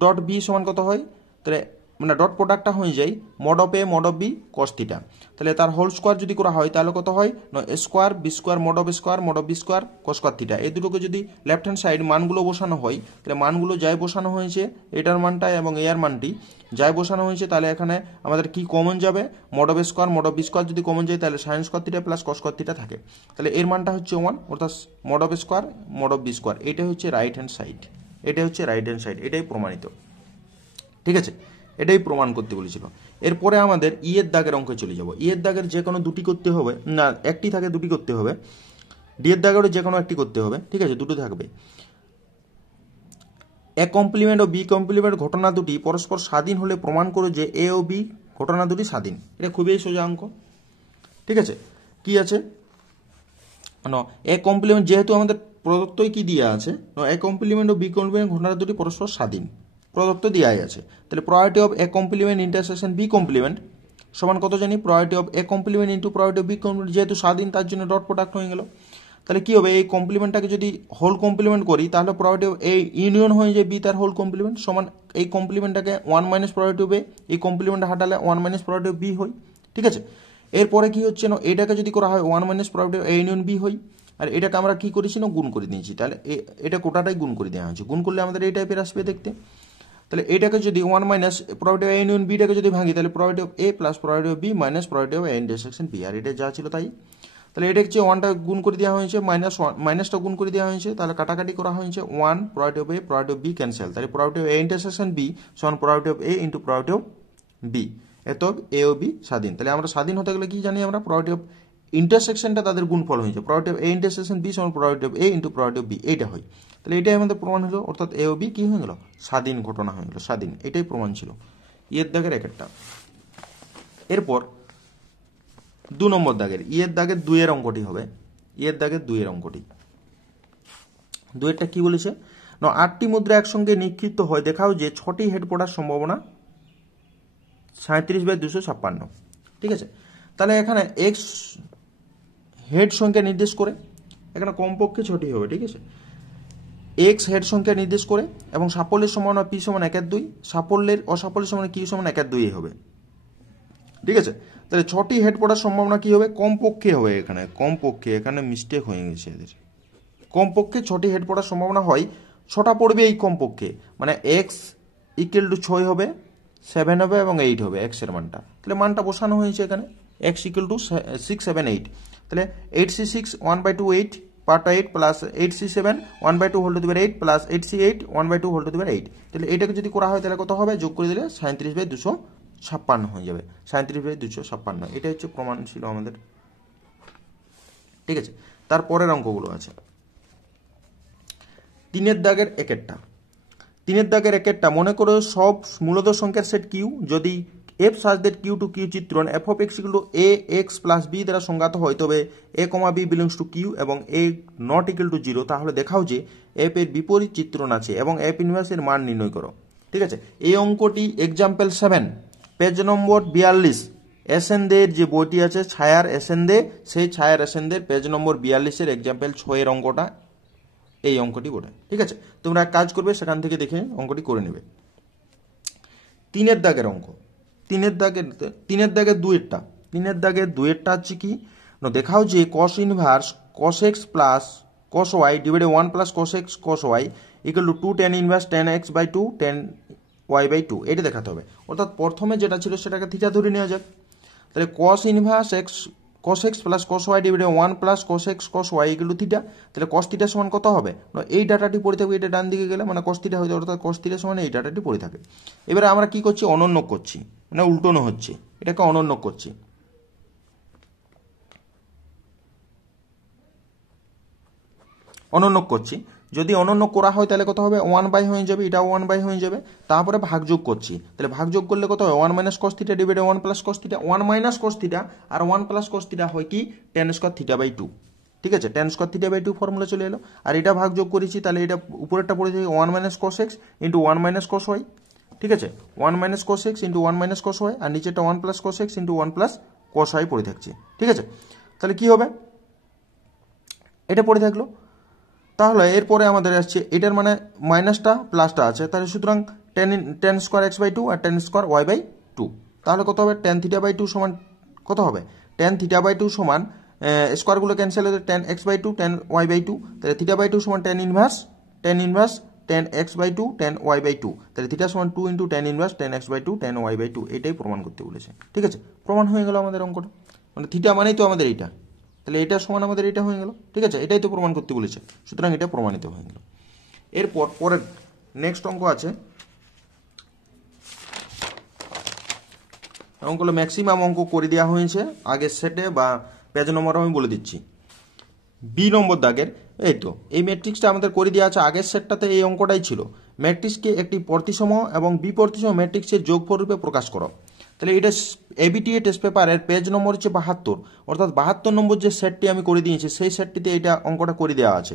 ডট বি সমান কত হয়, তাহলে মানে ডট প্রোডাক্টটা হয়ে যায় mod of A mod of B cos theta, তাহলে তার হোল স্কোয়ার যদি করা হয় তাহলে কত হয় না, square B square mod of square mod of B square cos square theta. এই দুটোকে যদি লেফট হ্যান্ড সাইড মানগুলো বসানো হয়, তাহলে মানগুলো যাই বসানো হয়েছে এটার মানটা এবং এর মানটি যাই বসানো হয়েছে, তাহলে এখানে আমাদের কি কমন যাবে, mod of square mod of B square যদি কমন যায় তাহলে sine square theta plus cos square theta থাকে, তাহলে এর মানটা হচ্ছে 1 অর্থাৎ mod of square mod of B square, এটা হচ্ছে রাইট হ্যান্ড সাইড, এটা হচ্ছে রাইট হ্যান্ড সাইড, এটাই প্রমাণিত। ঠিক আছে, এটাই প্রমাণ করতে বলেছিল। এরপরে আমাদের ই এর দাগের অঙ্কে চলে যাব। ই এর দাগের যে কোনো দুটি করতে হবে না, একটি থাকে দুটি করতে হবে, ডি এর দাগেরও যে কোনো একটি করতে হবে। ঠিক আছে, দুটো থাকবে। এ কমপ্লিমেন্ট ও বি কমপ্লিমেন্ট ঘটনা দুটি পরস্পর স্বাধীন হলে প্রমাণ করো যে এ ও বি ঘটনা দুটি স্বাধীন। এটা খুবই সোজা অঙ্ক। ঠিক আছে, কি আছে এ কমপ্লিমেন্ট, যেহেতু আমাদের প্রদত্তই কি দিয়ে আছে, এ কমপ্লিমেন্ট ও বি কমপ্লিমেন্ট ঘটনা দুটি পরস্পর স্বাধীন, প্রদত্ত দেওয়াই আছে। তাহলে probability of A complement intersection B complement সমান কত জানি, probability of A complement into probability of B complement, যেহেতু স্বাধীন তার জন্য ডট প্রোডাক্ট হয়ে গেল। তাহলে কি হবে, এই কমপ্লিমেন্টটাকে যদি হোল কমপ্লিমেন্ট করি তাহলে প্রবাবিলিটি অফ এ ইউনিয়ন হয়ে যায় বি তার হোল কমপ্লিমেন্ট সমান এই কমপ্লিমেন্টটাকে 1 মাইনাস প্রবাবিলিটি অফ এ, এই কমপ্লিমেন্ট হাঁটালে 1 মাইনাস প্রবাবিলিটি অফ বি হয়। ঠিক আছে, এরপরে কি হচ্ছে না, এটাকে যদি করা হয় 1 minus probability of A union B হয়, আর এটাকে আমরা কি করেছি না গুণ করে দিয়েছি, তাহলে এটা গোটাটাই গুণ করে দেওয়া হয়েছে। গুণ করলে আমাদের এই টাইপের আসবে দেখতে। তাহলে এটাকে যদি 1 minus probability of A union বিটাকে যদি ভাঙি তাহলে probability of A plus probability of B minus probability of A intersection B, আর এটা যা ছিল তাই। তাহলে এটা হচ্ছে 1টা গুণ করে দেওয়া হয়েছে, মাইনাসটা গুণ করে দেওয়া হয়েছে, তাহলে কাটাকাটি করা হয়েছে 1 probability of A probability of B cancel, তাহলে probability of A intersection B সমান probability of A into probability of B, এত এ ও বি স্বাধীন। তাহলে আমরা স্বাধীন হতে গেলে কি জানি আমরা, প্রবাবিলিটি অফ ইন্টারসেকশনটা তাদের গুণফল হয়েছে, probability of A intersection B সমান probability of A into probability of B, এইটা হয়। তাহলে এটাই আমাদের প্রমাণ হলো, অর্থাৎ এ ও বি কি হয়ে গেল, স্বাধীন ঘটনা হয়ে গেল, স্বাধীন, এটাই প্রমাণ ছিল ইয়ের দাগের একটা। এরপর 2 নম্বর দাগের ইয়ের দাগের 2 এর অঙ্কটি হবে, ইয়ের দাগের 2 এর অঙ্কটি। 2 এরটা কি বলেছে না, 8টি মুদ্রা একসঙ্গে নিক্ষিপ্ত হয়, দেখাও যে 6টি হেড পড়ার সম্ভাবনা 37/256। ঠিক আছে, তাহলে এখানে এক্স হেড সংখ্যা নির্দেশ করে, এখানে কমপক্ষে 6টি হবে। ঠিক আছে, এক্স হেড সংখ্যা নির্দেশ করে এবং সাফল্যের সম্ভাবনা পি সমান 1/2, সাফল্যের অসাফল্যের সম্ভাবনা কিউ সমান 1/2 হবে। ঠিক আছে, তাহলে 6টি হেড পড়ার সম্ভাবনা কি হবে, কমপক্ষে হবে, এখানে কমপক্ষে, এখানে মিস্টেক হয়ে গেছে এদের, কমপক্ষে 6টি হেড পড়ার সম্ভাবনা হয়, 6টা পড়বে এই কমপক্ষে, মানে এক্স ইকুয়াল টু 6 হবে, 7 হবে এবং 8 হবে এক্স এর মানটা। তাহলে মানটা বসানো হয়েছে এখানে, এক্স ইকুয়াল টু 6, 7, 8, তাহলে 8c6 1/2 8 পার্টটা 8 plus 8c7 1/2 whole to the power 8 plus 8c8 1/2 whole to the power 8। তাহলে এটাকে যদি করা হয় তাহলে কত হবে, যোগ করে দিলে 37/256 হয়ে যাবে, 37/256, এটা হচ্ছে প্রমাণ ছিল আমাদের। ঠিক আছে, তারপরের অঙ্কগুলো আছে 3-এর দাগের 1-এরটা। 3-এর দাগের 1-এরটা, মনে করো সব মূলদ সংখ্যার সেট কিউ, যদি F such that Q to Q চিত্রণ F of X equal to A X plus B দ্বারা সংজ্ঞাত হয়, তবে A comma B belongs to Q এবং এ নট ইকুয়াল টু 0, তাহলে দেখাও যে এফ এর বিপরীত চিত্রণ আছে এবং এফ ইনভার্স এর মান নির্ণয় করো। ঠিক আছে, এই অঙ্কটি এক্সাম্পল 7 পেজ নম্বর 42 এসেনদের যে বইটি আছে ছায়ার এসেনদে, সেই ছায়ার এসেনদের পেজ নম্বর 42-এর এক্সাম্পল 6-এর অঙ্কটা, এই অঙ্কটি বটে। ঠিক আছে, তোমরা এক কাজ করবে, সেখান থেকে দেখে অঙ্কটি করে নেবে। 3-এর দাগের অঙ্ক, 3-এর দাগের 2-এরটা, 3-এর দাগের 2-এরটা হচ্ছে কি না, দেখাও যে cos inverse cos x plus cos y divided 1 plus cos x cos y equal to 2 tan inverse tan x/2 tan y/2, এটা দেখাতে হবে। অর্থাৎ প্রথমে যেটা ছিল সেটাকে থিটা ধরে নেওয়া যাক, তাহলে cos inverse x cos x plus cos y divided 1 plus cos x cos y equal to theta, তাহলে cos থিটা সমান কত হবে, এই ডাটাটি পড়ে থাকবে, এটা ডান দিকে গেলে মানে cos থিটা হয়ে যাবে, অর্থাৎ cos থিটা সমান এই ডাটাটি পড়ে থাকে। এবারে আমরা কি করছি, অনন্য করছি, মানে উল্টোনো হচ্ছে, এটাকে অনন্য করছি। অনন্য করছি, যদি অনন্য করা হয় তাহলে কত হবে, 1/, হয়ে যাবে, এটা 1/, হয়ে যাবে। তারপরে ভাগযোগ করছি, তাহলে ভাগযোগ করলে কত হবে, 1 minus cos theta divided 1 plus cos theta, 1 minus cos theta আর 1 প্লাস cos থিটা হয় কি tan স্কয়ার থিটা/2। ঠিক আছে, tan স্কয়ার থিটা/2 ফর্মুলা চলে এলো, আর এটা ভাগযোগ করেছি, তাহলে এটা উপরেরটা পড়ে যাবে 1 minus cos x into 1 minus cos y। ঠিক আছে, 1 minus cos x into 1 minus cos y, আর নিচেটা 1 plus cos x into 1 plus cos y পড়ে থাকছে। ঠিক আছে, তাহলে কি হবে, এটা পড়ে থাকলো। তাহলে এরপরে আমাদের আসছে এটার মানে মাইনাসটা প্লাসটা আছে, তাহলে সুতরাং tan স্কয়ার x/2 আর tan স্কয়ার y/2, তাহলে কত হবে, tan থিটা/2 সমান কত হবে, tan থিটা/2 সমান স্কয়ারগুলো ক্যান্সেল হয়ে tan x/2 tan y/2, তাহলে থিটা/2 সমান tan inverse tan x/2 tan y/2, তাহলে থিটা সমান 2 into tan inverse tan x/2 tan y/2, এটাই প্রমাণ করতে বলেছে। ঠিক আছে, প্রমাণ হয়ে গেল আমাদের অঙ্কটা, মানে থিটা মানেই তো আমাদের এইটা, তাহলে এটা সমান আমাদের এটা হয়ে গেল। ঠিক আছে, এটাই তো প্রমাণ করতে বলেছে, সুতরাং এটা প্রমাণিত হয়ে গেল। এরপর পরের নেক্সট অঙ্ক আছে, অঙ্কগুলো ম্যাক্সিমাম অঙ্ক করে দেওয়া হয়েছে আগের সেটে বা পেজ নম্বর আমি বলে দিচ্ছি। বি নম্বর দাগের, এই তো এই ম্যাট্রিক্সটা আমাদের করে দেওয়া আছে, আগের সেটটাতে এই অঙ্কটাই ছিল, ম্যাট্রিক্সকে একটি প্রতিসম এবং বিপ্রতিসম ম্যাট্রিক্সের যোগফল রূপে প্রকাশ করো। তাহলে এটা এবিটিএ টেস্ট পেপারের পেজ নম্বর হচ্ছে 72, অর্থাৎ 72 নম্বর যে সেটটি আমি করে দিয়েছি সেই সেটটিতে এটা অঙ্কটা করে দেওয়া আছে।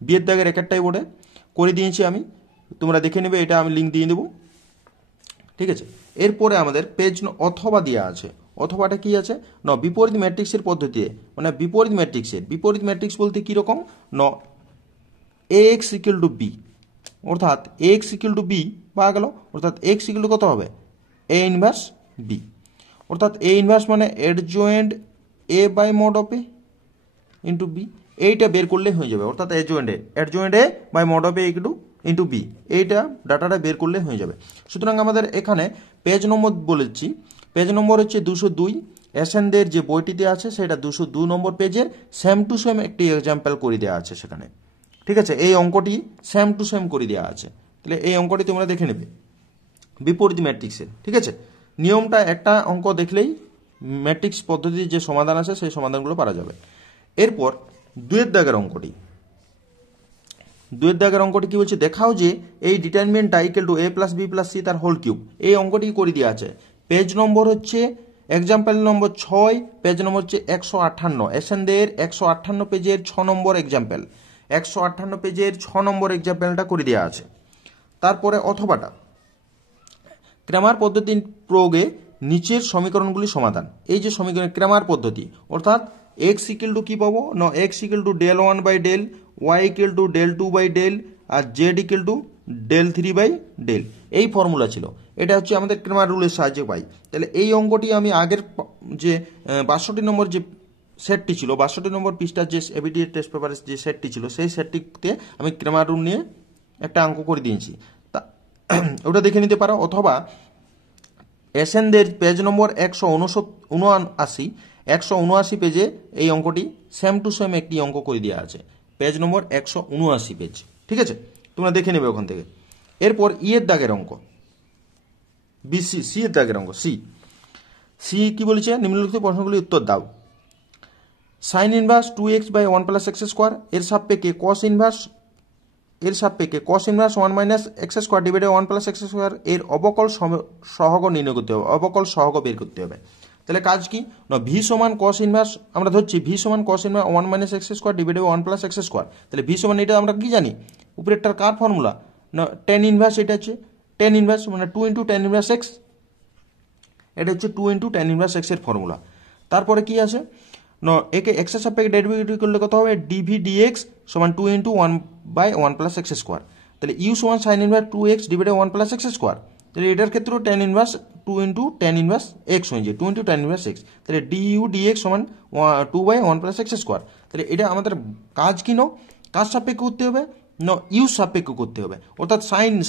বিয়ের দাগের 1-একটাই বোর্ডে করে দিয়েছি আমি, তোমরা দেখে নেবে, এটা আমি লিঙ্ক দিয়ে দেবো। ঠিক আছে, এরপরে আমাদের পেজ অথবা দেওয়া আছে, অথবাটা কি আছে না বিপরীত ম্যাট্রিক্সের পদ্ধতিতে, মানে বিপরীত ম্যাট্রিক্স বলতে কীরকম না ax ইকুয়াল টু বি, অর্থাৎ ax ইকুয়াল টু বি পাওয়া গেল, অর্থাৎ x ইকুয়াল টু কত হবে a ইনভার্স বি, অর্থাৎ a ইনভার্স মানে adjoint a by mod of a into B, এইটা বের করলে হয়ে যাবে, অর্থাৎ adjoint a by mod of a into B, এইটা ডাটাটা বের করলে হয়ে যাবে। সুতরাং আমাদের এখানে পেজ নম্বর বলেছি, পেজ নম্বর হচ্ছে 202, এসেনদের যে বইটিতে আছে সেটা 202 নম্বর পেজের সেম টু সেম একটি এক্সাম্পল করে দেওয়া আছে সেখানে, ঠিক আছে। এই অঙ্কটি সেম টু সেম করে দেওয়া আছে, তাহলে এই অঙ্কটি তোমরা দেখে নেবে বিপরীত ম্যাট্রিক্সের, ঠিক আছে। নিয়মটা একটা অঙ্ক দেখলেই ম্যাট্রিক্স পদ্ধতির যে সমাধান আছে সেই সমাধানগুলো পারা যাবে। এরপর দুয়ের দাগের অঙ্কটি কি বলছে, দেখাও যে এই ডিটারমিনেন্টটা equal to a plus B plus C তার হোল কিউব, এই অঙ্কটি করে দেওয়া আছে। পেজ নম্বর হচ্ছে এক্সাম্পল নম্বর 6, পেজ নম্বর হচ্ছে 158, এসেনদের 158 পেজের 6 নম্বর এক্সাম্পল, 158 পেজের 6 নম্বর এক্সাম্পলটা করে দেওয়া আছে। তারপরে অথবাটা ক্রামার পদ্ধতি প্রয়োগে নিচের সমীকরণগুলি সমাধান, এই যে সমীকরণ ক্রামার পদ্ধতি, অর্থাৎ এক্স ইকুয়াল টু কি পাবো না X equal to del 1 by del, Y equal to del 2 by del, আর Z equal to del 3 by del, এই ফর্মুলা ছিল। এটা হচ্ছে আমাদের ক্রামার রুলের সাহায্যে পাই। তাহলে এই অঙ্কটি আমি আগের যে 62 নম্বর যে সেটটি ছিল, 62 নম্বর পৃষ্ঠার যে এবিডি টেস্ট পেপারের যে সেটটি ছিল সেই সেটটিতে আমি ক্রামার রুল নিয়ে একটা অঙ্ক করে দিয়েছি, তা ওটা দেখে নিতে পারো। অথবা এসেনদের পেজ নম্বর 179 পেজে এই অঙ্কটি সেম টু সেম একটি অঙ্ক করে দেওয়া আছে, পেজ নম্বর 179 পেজ, ঠিক আছে, তোমরা দেখে নেবে ওখান থেকে। এরপর ইয়ের দাগের অঙ্ক, সি এর দাগের অঙ্ক, সি কি বলেছে, নিম্নলিখিত প্রশ্নগুলি উত্তর দাও। Sine inverse 2x by 1 plus x square এর সাপেক্ষে cos inverse 1 minus X square divided 1 plus x square এর অবকল সহগ নির্ণয় করতে হবে, অবকল সহগ বের করতে হবে। তাহলে কাজ কি না ভি সমান কস ইনভার্স, আমরা ধরছি ভি সমান কস inverse 1 minus X square divided 1 plus x square, তাহলে ভি সমান এটা আমরা কি জানি উপরেরটার কার ফর্মুলা না টেন ইনভার্স, এটা হচ্ছে টেন ইনভার্স মানে 2 ইন্টু টেন ইনভার্স এক্স, এটা হচ্ছে 2 ইন্টু টেন ইনভার্স এক্স এর ফর্মুলা। তারপরে কি আছে না একে এক্স এর সাপেক্ষে ডেরিভেটিভ করলে কত হবে ডিভি ডিএক্স সমান 2 into 1 by 1 plus x square, তাহলে ইউ সমান sine inverse 2x divided 1 plus x square, তাহলে এটার ক্ষেত্রেও tan inverse 2 into tan inverse X হয়ে যায় 2 ইন্টু টেন ইনভার্স এক্স, তাহলে ডিইউ ডিএক্স সমান 2 বাই 1 প্লাস এক্স স্কোয়ার। তাহলে এটা আমাদের কাজ কি নো কাজ সাপেক্ষে করতে হবে না ইউ সাপেক্ষ করতে হবে, অর্থাৎ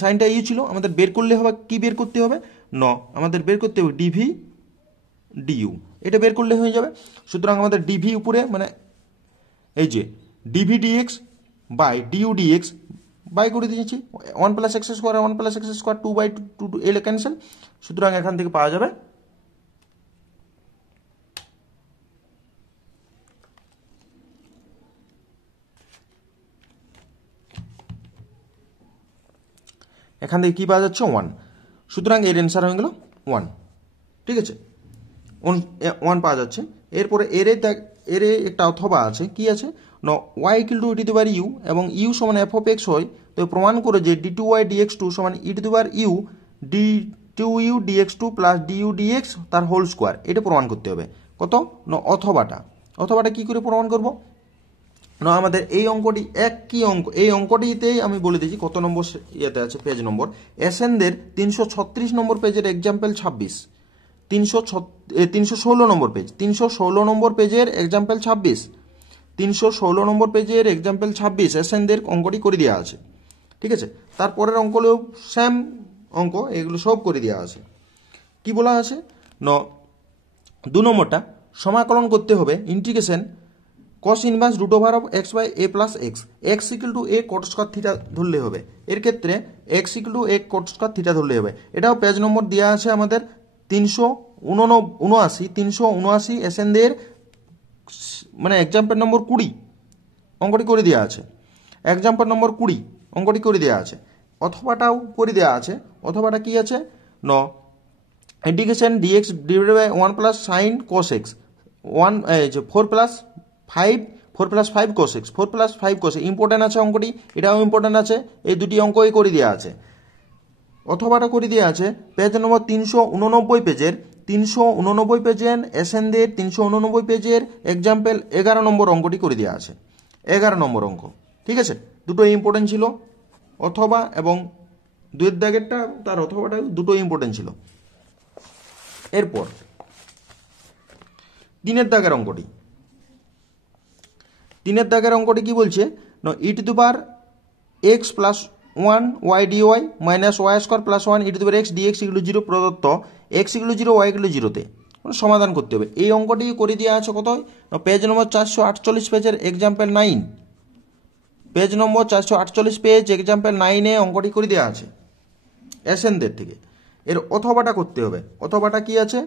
সাইনটা ইউ ছিল, আমাদের বের করলে হবে কি বের করতে হবে না আমাদের বের করতে হবে ডিভি ডিইউ, এটা বের করলে হয়ে যাবে। সুতরাং আমাদের ডিভি উপরে মানে এই যে DV DX by DU DX by করে দিয়েছি 1 plus x square 1 plus x square 2 by 2 এলে ক্যান্সেল, সুতরাং এখান থেকে পাওয়া যাবে এখান থেকে কি পাওয়া যাচ্ছে 1, সুতরাং এর অ্যান্সার হয়ে গেল 1, ঠিক আছে 1 পাওয়া যাচ্ছে। এরপরে এর একটা অথবা আছে কি আছে না Y equal to E to the power U এবং ইউ সমান এফ অফ এক্স হয়, তো প্রমাণ করে যে D two Y DX two সমান E to the power U D two U DX two plus DU DX তার হোল স্কোয়ার, এটা প্রমাণ করতে হবে। কত না অথবাটা কি করে প্রমাণ করব না আমাদের এই অঙ্কটি একই অঙ্ক, এই অঙ্কটিতেই আমি বলে দিয়েছি কত নম্বর ইয়েতে আছে পেজ নম্বর, এসেনদের 336 নম্বর পেজের এক্সাম্পল 26, 316 নম্বর পেজ 316 নম্বর পেজের এক্সাম্পল 26, 316 নম্বর পেজের এক্সাম্পল 26 এসেনদের অঙ্কটি করে দেওয়া আছে, ঠিক আছে। তারপরের অঙ্কগুলো সেম অঙ্ক, এগুলো সব করে দেওয়া আছে। কি বলা আছে না 2 নম্বরটা সমাকলন করতে হবে integration cos inverse root over of X by A plus X, X equal to A cot square theta ধরলে হবে, এর ক্ষেত্রে X equal to A cot square theta ধরলে হবে। এটাও পেজ নম্বর দেওয়া আছে আমাদের 379 এসেনদের মানে এক্সাম্পল নম্বর 20 অঙ্কটি করে দেওয়া আছে, এক্সাম্পল নম্বর 20 অঙ্কটি করে দেওয়া আছে। অথবাটাও করে দেওয়া আছে, অথবাটা কি আছে ন integration DX divided by 1 plus sine cos X 4 plus 5 cos x 4 plus 5 cos important আছে অঙ্কটি, এটাও ইম্পর্টেন্ট আছে, এই দুটি অঙ্কই করে দেওয়া আছে। অথবাটা করে দেওয়া আছে পেজ নম্বর 389 পেজের 389 পেজের এসএনদের 389 পেজের এক্সাম্পল 11 নম্বর অঙ্কটি করে দেওয়া আছে। 11 নম্বর অঙ্ক, ঠিক আছে। দুটো ইম্পর্টেন্ট ছিল, অথবা এবং 2 দাগেরটা তার অথবাটা দুটো ইম্পর্টেন্ট ছিল। এরপর 3 দাগের অঙ্কটি, 3 দাগের অঙ্কটি কি বলছে, E to the power x plus 1 Y DY minus Y square plus 1 E to the power x DX equal to 0 প্রদত্ত X equal to 0 Y equal to 0-তে সমাধান করতে হবে। এই অঙ্কটি করে দেওয়া আছে কোথায়, পেজ নম্বর 448 পেজের example 9, page number 448 page example 9-এ অঙ্কটি করে দেওয়া আছে এসএনদের থেকে। এর অথবাটা করতে হবে। অথবাটা কি আছে,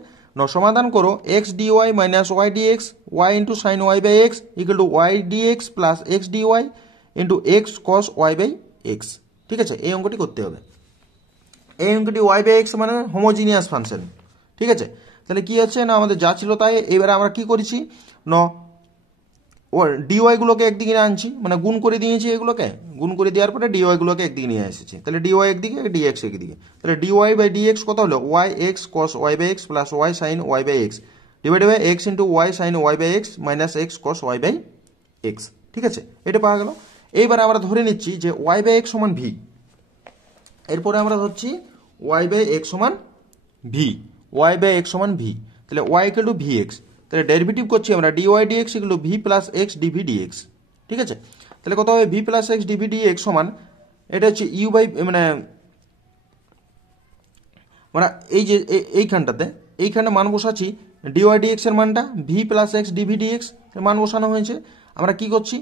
সমাধান করো X DY minus Y DX Y into sine Y by X equal to Y DX plus X DY into X cos Y by X. ঠিক আছে, এই অঙ্কটি করতে হবে। এই অঙ্কটি ওয়াই বাই এক্স মানে হোমোজিনিয়াস ফাংশন। ঠিক আছে, তাহলে কি আছে না, আমাদের যা ছিল তাই। এবারে আমরা কি করেছি, ডিওয়াই গুলোকে একদিকে নিয়ে আনছি, মানে গুণ করে দিয়েছি, এগুলোকে গুণ করে দেওয়ার পরে ডিওয়াই গুলোকে একদিকে নিয়ে এসেছি। তাহলে ডিওয়াই একদিকে, ডিএক্স একদিকে। তাহলে ডিওয়াই বাই ডিএক্স কত হলো, Y X cos Y by X plus Y sine Y by X divide by X into Y sine Y by X minus X cos Y by X. ঠিক আছে, এটা পাওয়া গেল। এইবার আমরা ধরে নিচ্ছি যে ওয়াই বাই এক্স সমান ভি। এরপরে আমরা ধরছি ওয়াই বাই এক্স সমান ভি, ওয়াই বাই এক্স সমান ভি। তাহলে Y equal to V X, তাহলে ডেরিভেটিভ করছি আমরা DY dx equal to V plus X DV DX. ঠিক আছে, তাহলে কত হবে, V plus X DV DX সমান, এটা হচ্ছে ইউ বাই মানে এই যে এইখানে মান বসাচ্ছি, ডিওয়াই ডিএক্স এর মানটা V plus X DV DX মান বসানো হয়েছে। আমরা কি করছি,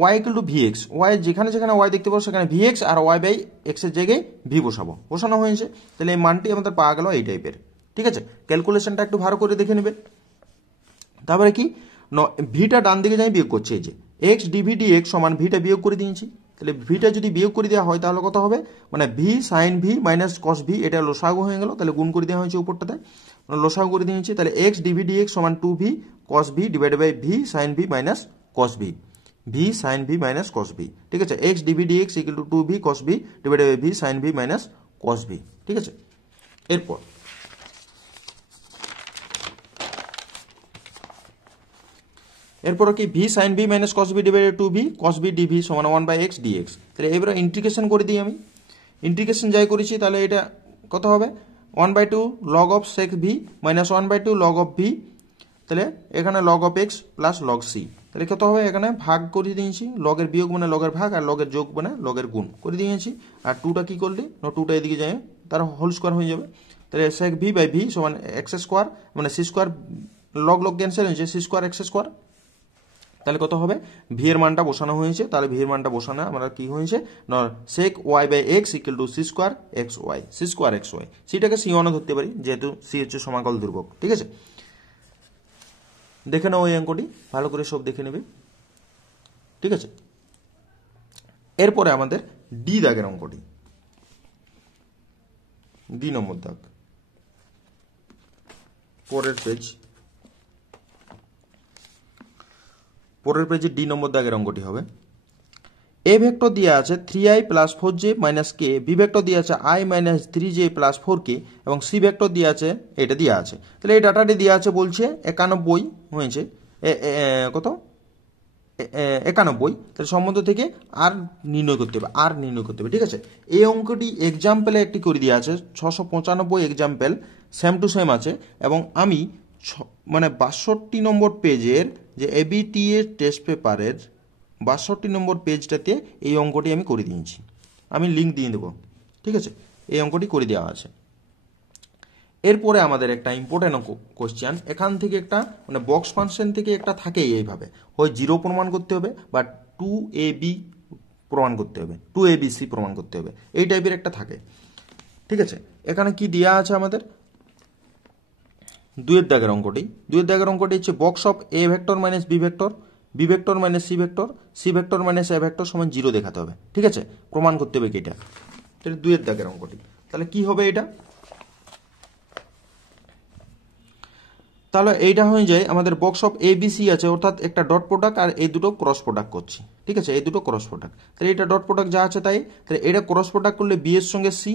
Y equal to V X, Y যেখানে যেখানে ওয়াই দেখতে পাবো সেখানে ভি এক্স, আর ওয়াই বাই এক্স এর জায়গায় ভি বসানো হয়েছে। তাহলে এই মানটি আমাদের পাওয়া গেল এই টাইপের। ঠিক আছে, ক্যালকুলেশনটা একটু ভালো করে দেখে নেবে। তারপরে কি, ভিটা ডান দিকে যাই বিয়োগ করছে, এই যে এক্স ডিভি ডিএক্স সমান ভিটা বিয়োগ করে দিয়েছি। তাহলে ভিটা যদি বিয়োগ করে দেওয়া হয় তাহলে কত হবে, মানে V sine V minus cos V, এটা লসাগু হয়ে গেল। তাহলে গুণ করে দেওয়া হয়েছে উপরটাতে, লসাগু করে দিয়েছি। তাহলে এক্স ডিভি ডিএক্স সমান 2v cos v divided by V sine V minus cos v, V sine V minus cos v। ঠিক আছে, X DV DX equal to 2v cos v divided by V sine V minus cos v। ঠিক আছে, এরপর কি, V sine V minus cos v divided 2v cos v dv সমান 1 by x dx. তাহলে এবারে integration করে দিই আমি। ইন্টিগ্রেশন যাই করেছি, তাহলে এটা কত হবে, 1/2 log of sec V minus 1/2 log of V. তাহলে এখানে log of X plus log C. তাহলে কত হবে, এখানে ভাগ করে দিয়েছি, লগের বিয়োগ মানে লগের ভাগ, আর লগের যোগ মানে লগের গুণ করে দিয়েছি। আর 2টা কি করলি, 2টা এদিকে যায়, তার হোল স্কোয়ার হয়ে যাবে। তাহলে সেক ভি বাই ভি সমান এক্স স্কোয়ার, মানে C square, log log cancel হয়েছে, সি স্কোয়ার এক্স স্কোয়ার। তাহলে কত হবে, ভি এর মানটা বসানো হয়েছে। তাহলে ভি এর মানটা বসানো আমরা কি হয়েছে, sec Y by X equal to C square X Y, C square X Y. সিটাকে সি ওয়ানও ধরতে পারি, যেহেতু সি হচ্ছে সমাকল ধ্রুবক। ঠিক আছে, দেখে নাও ওই অঙ্কটি, ভালো করে সব দেখে নেবে। ঠিক আছে, এরপরে আমাদের ডি দাগের অঙ্কটি, ডি নম্বর দাগ, পরের পেজে ডি নম্বর দাগের অঙ্কটি হবে। এ ভেক্টর দেওয়া আছে 3i প্লাস 4j মাইনাস কে, বি ভেক্টর দেওয়া আছে i minus 3j plus 4k, এবং সি ভেক্টর দেওয়া আছে, এটা দেওয়া আছে। তাহলে এই ডাটাটি দেওয়া আছে, বলছে 91 হয়েছে, কত 91। তাহলে সম্বন্ধ থেকে আর নির্ণয় করতে হবে, ঠিক আছে। এই অঙ্কটি এক্সাম্পলে একটি করে দেওয়া আছে, 695 এক্সাম্পল সেম টু সেম আছে। এবং আমি মানে 62 নম্বর পেজের যে এবিটি এর টেস্ট পেপারের 62 নম্বর পেজটাতে এই অঙ্কটি আমি করে দিয়েছি, আমি লিঙ্ক দিয়ে দেবো। ঠিক আছে, এই অঙ্কটি করে দেওয়া আছে। এরপরে আমাদের একটা ইম্পর্টেন্ট কোশ্চেন, এখান থেকে একটা মানে বক্স ফাংশন থেকে একটা থাকে, এইভাবে হয় 0 প্রমাণ করতে হবে বা 2ab প্রমাণ করতে হবে, 2abc প্রমাণ করতে হবে, এই টাইপের একটা থাকে। ঠিক আছে, এখানে কি দেওয়া আছে আমাদের, 2 দাগের অঙ্কটি হচ্ছে box of A vector minus B vector, B vector minus C vector, C vector minus A vector সমান 0 দেখাতে হবে। ঠিক আছে, প্রমাণ করতে হবে এটা। তাহলে 2 দাগের অঙ্কটি, তাহলে কি হবে এটা, তাহলে এইটা হয়ে যায় আমাদের box of A B C আছে, অর্থাৎ একটা ডট প্রোডাক্ট আর এই দুটো ক্রস প্রোডাক্ট করছি। ঠিক আছে, এই দুটো ক্রস প্রোডাক্ট, তাহলে এটা ডট প্রোডাক্ট যা আছে তাই। তাহলে এটা ক্রস প্রোডাক্ট করলে বি এর সঙ্গে সি,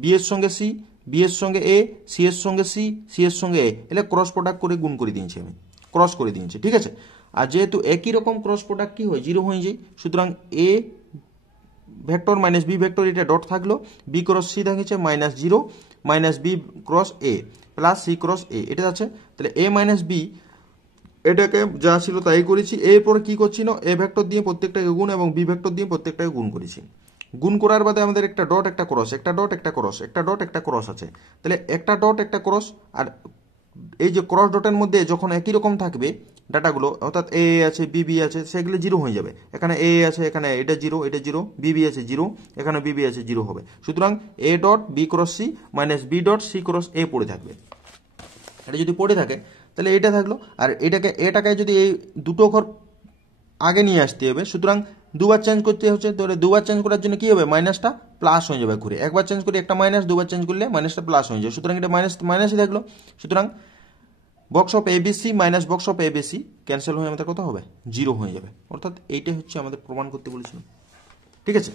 বি এর সঙ্গে সি, বি এর সঙ্গে এ, সি এর সঙ্গে সি, সি এর সঙ্গে এ, এলে ক্রস প্রোডাক্ট করে গুণ করে দিয়েছি আমি, ক্রস করে দিয়েছি, ঠিক আছে। আর যেহেতু একই রকম ক্রস প্রোডাক্ট কি হয়, জিরো হয়ে যায়, সুতরাং A vector minus B vector এটা ডট থাকলো, বি ক্রস সি থাকছে minus zero minus B cross A plus C cross A, এটা আছে। তাহলে এ মাইনাস বি এটাকে যা ছিল তাই করেছি। এরপরে কি করছি না, এ ভেক্টর দিয়ে প্রত্যেকটাকে গুণ এবং বি ভেক্টর দিয়ে প্রত্যেকটাকে গুণ করেছি। গুণ করার বাদে আমাদের একটা ডট একটা ক্রস, একটা ডট একটা ক্রস, একটা ডট একটা ক্রস আছে। তাহলে একটা ডট একটা ক্রস, আর এই যে ক্রস ডটের মধ্যে যখন একই রকম থাকবে ডাটাগুলো, অর্থাৎ এ আছে বিবি আছে, সেগুলো জিরো হয়ে যাবে। এখানে এ আছে, এখানে এটা জিরো, এটা জিরো, বিবি আছে জিরো, এখানে বিবি আছে জিরো হবে। সুতরাং A dot B cross C minus B dot C cross A পড়ে থাকবে। এটা যদি পড়ে থাকে তাহলে এটা থাকলো, আর এটাকে যদি এই দুটো ঘর আগে নিয়ে আসতে হবে, সুতরাং দুবার চেঞ্জ করতে হচ্ছে। তাহলে দুবার চেঞ্জ করার জন্য কি হবে, মাইনাসটা প্লাস হয়ে যাবে ঘুরে। একবার চেঞ্জ করে একটা মাইনাস, দুবার চেঞ্জ করলে মাইনাসটা প্লাস হয়ে যাবে, সুতরাং এটা মাইনাস মাইনাসই থাকলো। সুতরাং box of ABC minus box of ABC cancel হয়ে আমাদের কত হবে, জিরো হয়ে যাবে। অর্থাৎ এইটাই হচ্ছে আমাদের প্রমাণ করতে বলেছিলাম, ঠিক আছে।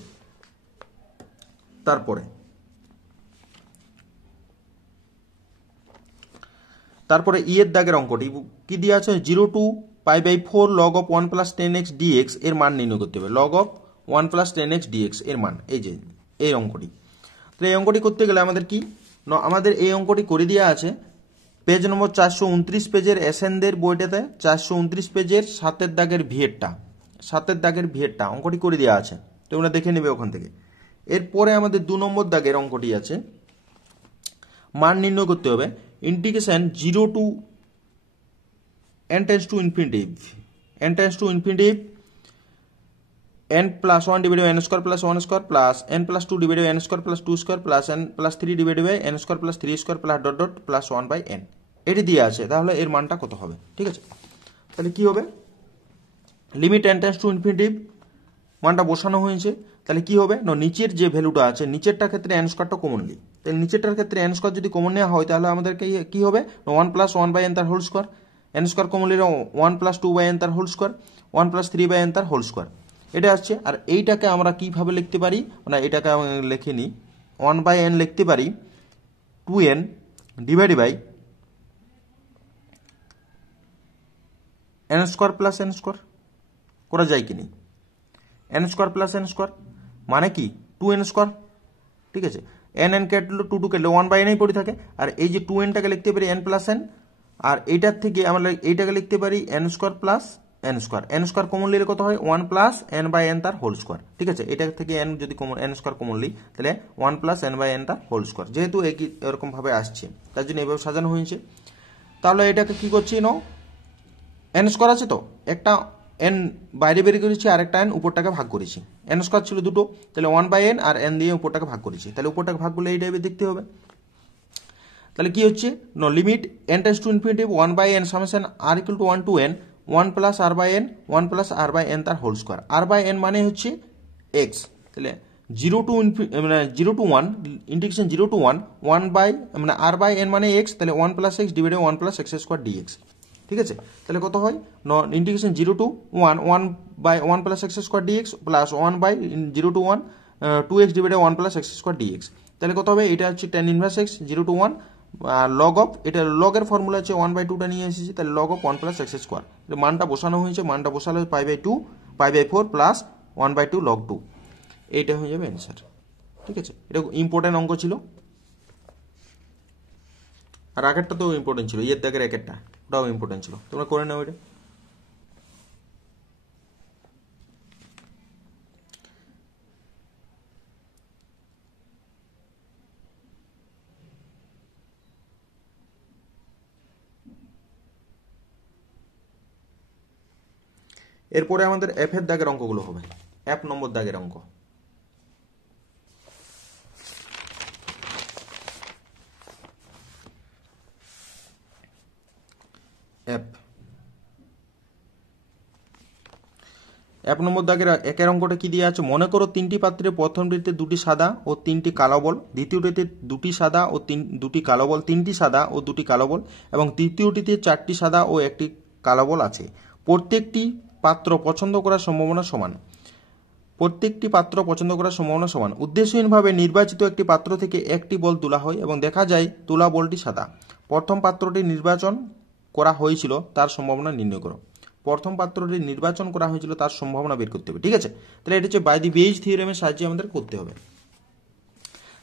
তারপরে ই এর দাগের অঙ্কটি কি দিয়ে আছে, 0 to π/4 log of 1 plus 10x dx এর মান নির্ণয় করতে হবে। log of 1 plus 10x dx এর মান, এই যে এই অঙ্কটি। তো এই অঙ্কটি করতে গেলে আমাদের কি, আমাদের এই অঙ্কটি করে দেওয়া আছে পেজ নম্বর 429 পেজের এসএনদের বইটাতে, 429 পেজের 7 দাগের ভিএরটা, 7 দাগের ভিএরটা অঙ্কটি করে দেওয়া আছে, তোমরা দেখে নেবে ওখান থেকে। এরপরে আমাদের 2 নম্বর দাগের অঙ্কটি আছে, মান নির্ণয় করতে হবে। Integration 0 to n tends to infinitive, n tends to infinitive n plus 1 divided by n square plus 1 square plus n plus 2 divided by n square plus 2 square plus n plus 3 divided by n square plus 3 square plus dot dot plus 1 by n, এটি দিয়ে আছে। তাহলে এর মানটা কত হবে, ঠিক আছে। তাহলে কি হবে, limit n tends to infinitive মানটা বসানো হয়েছে। তাহলে কি হবে না, নিচের যে ভ্যালুটা আছে, নিচেরটার ক্ষেত্রে n স্কয়ারটা কমন নিই। তাহলে নিচেরটার ক্ষেত্রে n স্কয়ার যদি কমন নেওয়া হয় তাহলে আমাদেরকে কি হবে, 1 plus 1 by n তার whole square, n square common নিলে 1 plus 2 by n তার whole square, 1 plus 3 by n তার হোল স্কয়ার, এটা আসছে। আর এইটাকে আমরা কিভাবে লিখতে পারি, মানে এটাকে আমি লিখে নিই, 1 by n লিখতে পারি 2n divided by n square plus n square, করা যায় কি নেই, n square plus n square মানে কি 2n স্কয়ার, ঠিক আছে। n n কাটলো 2 2 কাটলো 1 বাই n পড়ে থাকে। আর এই যে 2n টাকে লিখতে পারি n প্লাস n, আর এইটার থেকে আমরা এইটাকে লিখতে পারি n square plus n square, n square common নিলে কত হয় 1 প্লাস n বাই n তার হোল স্কয়ার, ঠিক আছে। এটা থেকে n যদি কমন n স্কয়ার কমন নিই তাহলে 1 প্লাস n বাই n তার হোল স্কয়ার, যেহেতু এরকম ভাবে আসছে তার জন্য এইভাবে সাজানো হয়েছে। তাহলে এটাকে কি করছি ন, n স্কয়ার আছে তো একটা n বাইরে বের করেছি আর একটা n উপরটাকে ভাগ করেছি, n স্কয়ার ছিল দুটো, তাহলে 1 বাই n আর n দিয়ে উপরটাকে ভাগ করেছি, তাহলে উপরটাকে ভাগ করলে এই টাইপের দেখতে হবে। তাহলে কি হচ্ছে, no limit n tends to infinitive 1 by n summation r equal to 1 to n 1 plus r by n 1 plus r by n তার whole square, r by n মানে হচ্ছে x। তাহলে 0 to মানে 0 to 1 ইন্টিগ্রেশন 0 to 1 1 বাই মানে r by n মানে x, তাহলে 1 plus x divided 1 plus x square dx, ঠিক আছে। তাহলে কত হয়, integration 0 to 1 1 by 1 plus x square dx plus 1 by 0 to 1 2x divided 1 plus x square dx। তাহলে কত হবে, এটা হচ্ছে tan inverse x 0 to 1 log of, এটা লগের ফর্মুলা হচ্ছে 1 বাই 2টা নিয়ে এসেছি, তাহলে log of 1 plus x square, মানটা বসানো হয়েছে, মানটা বসালে pi by 2 pi by 4 plus 1 by 2 log 2, এইটা হয়ে যাবে অ্যান্সার, ঠিক আছে। এটা ইম্পর্টেন্ট অঙ্ক ছিল, আর আগেরটা তো ইম্পর্টেন্ট ছিল, এর দাগের একটা ওটাও ইম্পর্টেন্ট ছিল, তোমরা করে নাও এটা। এরপরে আমাদের এফ এর দাগের অঙ্কগুলো হবে, এফ নম্বর দাগের অঙ্ক। এক নম্বর দাগের একের অঙ্কটা কি দিয়ে আছে, মনে করো তিনটি পাত্রে প্রথমটিতে দুটি সাদা ও তিনটি কালো বল, দ্বিতীয়টিতে দুটি সাদা ও দুটি কালো বল, তিনটি সাদা ও দুটি কালো বল এবং তৃতীয়টিতে 4টি সাদা ও একটি কালো বল আছে। প্রত্যেকটি পাত্র পছন্দ করার সম্ভাবনা সমান। প্রত্যেকটি পাত্র পছন্দ করার সম্ভাবনা সমান। উদ্দেশ্যহীনভাবে নির্বাচিত একটি পাত্র থেকে একটি বল তোলা হয় এবং দেখা যায় তোলা বলটি সাদা। প্রথম পাত্রটি নির্বাচন করা হয়েছিল তার সম্ভাবনা নির্ণয় করো। প্রথম পাত্রটি নির্বাচন করা হয়েছিল তার সম্ভাবনা বের করতে হবে। ঠিক আছে, তাহলে এটা হচ্ছে বাই দি বেজ থিওরেমের সাহায্যে আমাদের করতে হবে।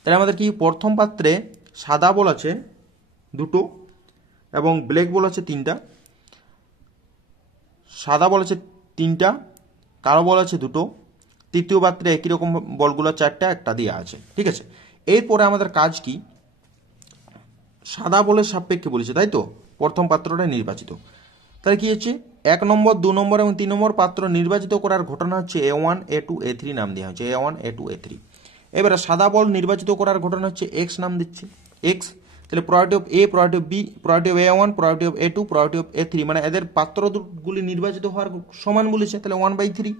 তাহলে আমাদের কি প্রথম পাত্রে সাদা বল আছে দুটো এবং ব্ল্যাক বল আছে তিনটা। সাদা বল আছে তিনটা, কালো বল আছে দুটো, তৃতীয় পাত্রে একই রকম বলগুলো চারটা, একটা দেওয়া আছে। ঠিক আছে, এরপরে আমাদের কাজ কি, সাদা বলের সাপেক্ষে বলেছে তাই তো প্রথম পাত্রটা নির্বাচিত। তাহলে কি হচ্ছে 1 নম্বর 2 নম্বর এবং 3 নম্বর পাত্র নির্বাচিত করার ঘটনা হচ্ছে A1 A2 A3 নাম দেওয়া হচ্ছে A1 A2 A3। এবারে সাদা বল নির্বাচিত করার ঘটনা হচ্ছে এক্স নাম দিচ্ছে এক্স। তাহলে priority of A, priority of B, priority of A1, priority of A2, priority of A3, মানে এদের পাত্রগুলি নির্বাচিত হওয়ার সমান বলেছে, তাহলে 1/3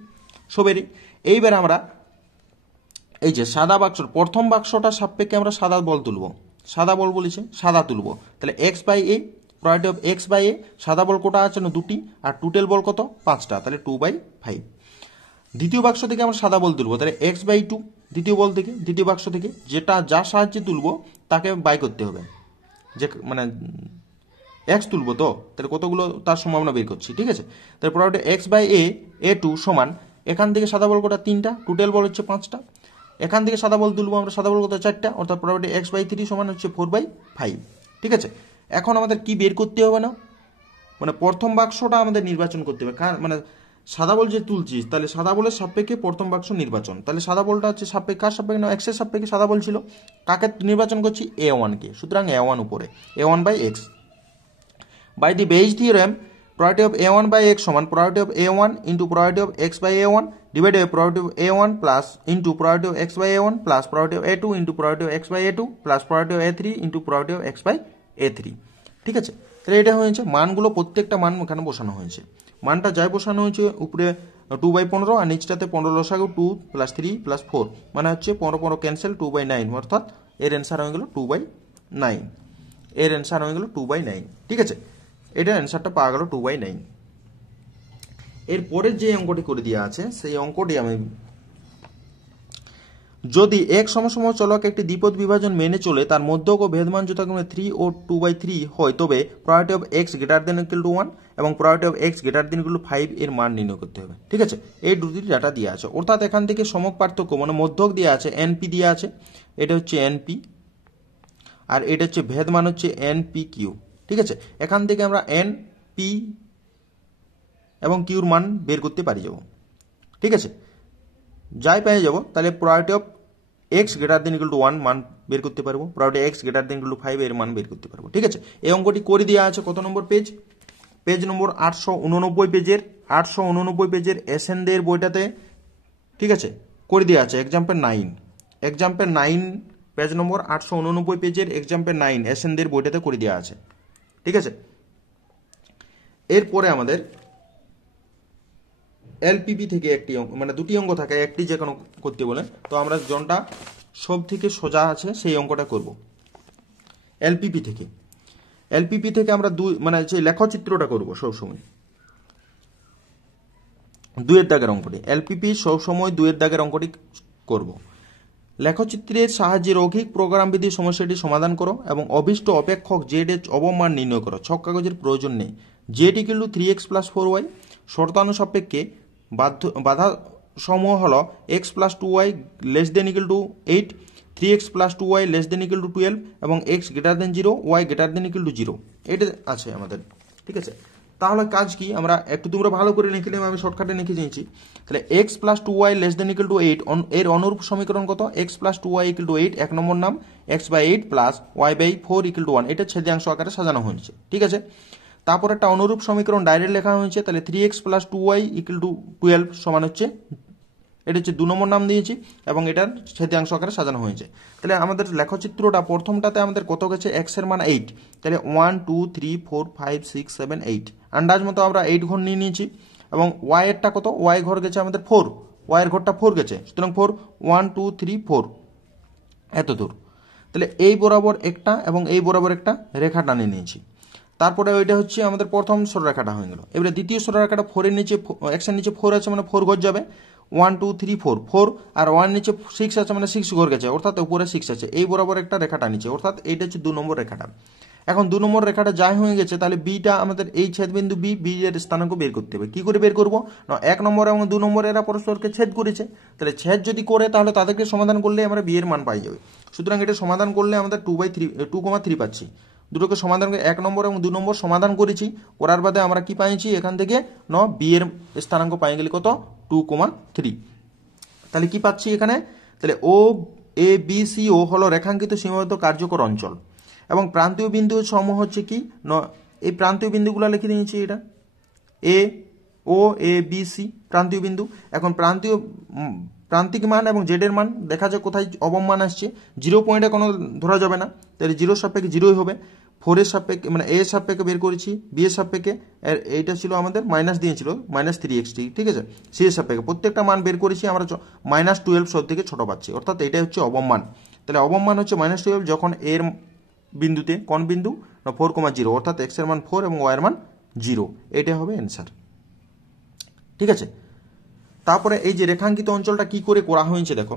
সবেরই। এইবার আমরা এই যে সাদা বাক্স, প্রথম বাক্সটার সাপেক্ষে আমরা সাদা বল তুলব, সাদা বল বলেছে সাদা তুলব, তাহলে x/a, প্রায়োরিটি অফ x/a, সাদা বল কোটা আছে না দুটি, আর টোটাল বল কত 5টা, তাহলে 2/5। দ্বিতীয় বাক্স থেকে আমরা সাদা বল তুলব, তাহলে x/2 দ্বিতীয় বল থেকে, দ্বিতীয় বাক্স থেকে, যেটা যার সাহায্যে তুলব তাকে বাই করতে হবে, যে মানে এক্স তুলব তো, তাহলে কতগুলো তার সম্ভাবনা বের করছি। ঠিক আছে, তাহলে প্রায়োরিটি x/a A2 সমান, এখান থেকে সাদা বল কোটা 3টা, টোটাল বল হচ্ছে 5টা, এখান থেকে সাদা বল তুলবো আমরা, সাদা বল কত 4টা, অর্থাৎ প্রায়োরিটি x/3 সমান হচ্ছে 4/5। ঠিক আছে, এখন আমাদের কি বের করতে হবে না, মানে প্রথম বাক্সটা আমাদের নির্বাচন করতে হবে, মানে সাদা বল যে তুলছিস তাহলে সাদা বলের সাপেক্ষে প্রথম বাক্স নির্বাচন, তাহলে সাদা বলটা হচ্ছে সাপেক্ষে কার সাপেক্ষে না এক্স এর সাপেক্ষে সাদা বল ছিল, কাকে নির্বাচন করছি A1 কে, সুতরাং A1 উপরে A1/x। By the Bayes theorem priority of A1 by x সমান priority of A1 into priority of x/A1 divided by priority of A1 plus into priority of x/A1 plus priority of A2 into priority of x/A2 plus priority of A3 into priority of x/A3। ঠিক আছে, তাহলে এটা হয়েছে মানগুলো, প্রত্যেকটা মান এখানে বসানো হয়েছে, মানটা যাই বসানো হয়েছে উপরে 2/15 আর নিচটাতে 15 লসাগু 2 + 3 + 4 মানে হচ্ছে 15 ক্যান্সেল 2/9, অর্থাৎ এর অ্যান্সার হয়ে গেল 2/9, এর অ্যান্সার হয়ে গেল 2/9। ঠিক আছে, এটার অ্যান্সারটা পাওয়া গেল 2/9। এরপরের যে অঙ্কটি করে দেওয়া আছে সেই অঙ্কটি আমি, যদি এক সমসম চলক একটি দ্বিপদ বিভাজন মেনে চলে তার মধ্যক ও ভেদমান যথাক্রমে 3 ও 2/3 হয়, তবে প্রায়োরিটি অফ x > 1 এবং প্রায়োরিটি অফ x > 5 এর মান নির্ণয় করতে হবে। ঠিক আছে, এই দুটি ডাটা দেওয়া আছে, অর্থাৎ এখান থেকে সমক পার্থক্য মানে মধ্যক দেওয়া আছে NP দেওয়া আছে, এটা হচ্ছে NP আর এটা হচ্ছে ভেদমান হচ্ছে NPQ। ঠিক আছে, এখান থেকে আমরা NP এবং কিউর মান বের করতে পারি যাব। ঠিক আছে, যাই পেয়ে যাব, তাহলে প্রায়োরিটি অফ x > 1 মান বের করতে পারবো, প্রায়োরিটি x > 5 এর মান বের করতে পারবো। ঠিক আছে, এই অঙ্কটি করে দেওয়া আছে কত নম্বর পেজ, পেজ নম্বর 889 পেজের, 889 পেজের এসএনদের বইটাতে। ঠিক আছে, করে দেওয়া আছে এক্সাম্পল 9, এক্সাম্পল 9 পেজ নম্বর 889 পেজের এক্সাম্পল 9 এসএনদের বইটাতে করে দেওয়া আছে। ঠিক আছে, এরপরে আমাদের এলপিপি থেকে একটি অঙ্ক, মানে দুটি অঙ্ক থাকে, একটি যে কোনো করতে বলে, তো আমরা জনটা সব থেকে সোজা আছে সেই অঙ্কটা করব এলপিপি থেকে। এলপিপি থেকে আমরা মানে যে লেখচিত্রটা করব সবসময় 2-এর দাগের অঙ্কটি, এলপিপি সবসময় 2-এর দাগের অঙ্কটি করব। লেখচিত্রের সাহায্যে রৈখিক প্রোগ্রাম বিধি সমস্যাটি সমাধান করো এবং অভীষ্ট অপেক্ষক জেড এর অবমান নির্ণয় করো। ছক কাগজের প্রয়োজন নেই। জেড = 3x + 4y, শর্তানুসাপেক্ষে বাধা সমূহ হলো x + 2y <= 8, 3x + 2y <= 12 এবং x > 0 y > 0, এটা আছে আমাদের। ঠিক আছে, তাহলে কাজ কি, আমরা একটু তোমরা ভালো করে লিখে নিলাম, আমি শর্টকাটে লিখে দিয়েছি। তাহলে x + 2y <= 8 এর অনুরূপ সমীকরণ কত, x + 2y = 8 এক নম্বর নাম, x/8 + y/4 = 1, এটা ছেদ্যাংশ আকারে সাজানো হয়েছে। ঠিক আছে, তারপর একটা অনুরূপ সমীকরণ ডাইরেক্ট লেখা হয়েছে, তাহলে 3x + 2y = 12 সমান হচ্ছে, এটা হচ্ছে 2 নম্বর নাম দিয়েছি এবং এটার ছেদ্যাংশ আকারে সাজানো হয়েছে। তাহলে আমাদের লেখচিত্রটা প্রথমটাতে আমাদের কত গেছে, x এর মান 8, তাহলে 1 2 3 4 5 6 7 8, আন্দাজ মতো আমরা 8 ঘর নিয়ে নিয়েছি এবং y এরটা কত, y ঘর গেছে আমাদের 4, y এর ঘরটা 4 গেছে, সুতরাং 4 1 2 3 4 এত দূর। তাহলে এই বরাবর একটা এবং এই বরাবর একটা রেখা টানিয়ে নিয়েছি, তারপরে ওইটা হচ্ছে আমাদের প্রথম সরলরেখাটা হয়ে গেল। এবারে দ্বিতীয় সরলরেখাটা 4 এর নিচে, x এর নিচে 4 আছে মানে 4 ঘর যাবে, 1 2 3 4 4 আর 1 নিচে 6 আছে মানে 6 ঘর গেছে, অর্থাৎ উপরে 6 আছে, এই বরাবর একটা রেখাটা নিচে, অর্থাৎ এইটা হচ্ছে 2 নম্বর রেখাটা। এখন 2 নম্বর রেখাটা যাই হয়ে গেছে, তাহলে বিটা আমাদের এই ছেদবিন্দু বি এর স্থানাঙ্ক বের করতে হবে। কি করে বের করবো না, 1 নম্বর এবং 2 নম্বর এরা পরস্পরকে ছেদ করেছে, তাহলে ছেদ যদি করে তাহলে তাদেরকে সমাধান করলে আমরা বি এর মান পাই যাবে। সুতরাং এটা সমাধান করলে আমাদের 2/3 পাচ্ছি। দুটোকে সমাধান করে 1 নম্বর এবং 2 নম্বর সমাধান করেছি, করার বাদে আমরা কি পাইছি এখান থেকে ন বি এর স্থানাঙ্ক পাই গেলে কত 2,3। তাহলে কি পাচ্ছি এখানে, তাহলে ও এ বি সি ও হলো রেখাঙ্কিত সীমাবদ্ধ কার্যকর অঞ্চল এবং প্রান্তীয় বিন্দু সমূহ হচ্ছে কি এই প্রান্তীয় বিন্দুগুলো লিখে দিয়েছি, এটা এ ও এ বি সি প্রান্তীয় বিন্দু। এখন প্রান্তিক মান এবং জেড এর মান দেখা যায় কোথায় অবম মান আসছে, 0 পয়েন্টে কোনো ধরা যাবে না, তাহলে 0 সাপেক্ষে 0ই হবে। 4 এর সাপেক্ষে মানে এ সাপেক্ষে বের করেছি, বি এর সাপেক্ষে এইটা ছিল আমাদের মাইনাস দিয়েছিল -3x, ঠিক আছে, সি এর সাপেক্ষে প্রত্যেকটা মান বের করেছি আমরা -12 সব থেকে ছোট পাচ্ছি, অর্থাৎ এটাই হচ্ছে অবম মান। তাহলে অবম মান হচ্ছে -12 যখন এর বিন্দুতে, কোন বিন্দু না 4,0, অর্থাৎ x এর মান 4 এবং y এর মান 0, এটা হবে অ্যান্সার। ঠিক আছে, তারপরে এই যে রেখাঙ্কিত অঞ্চলটা কি করে করা হয়েছে দেখো।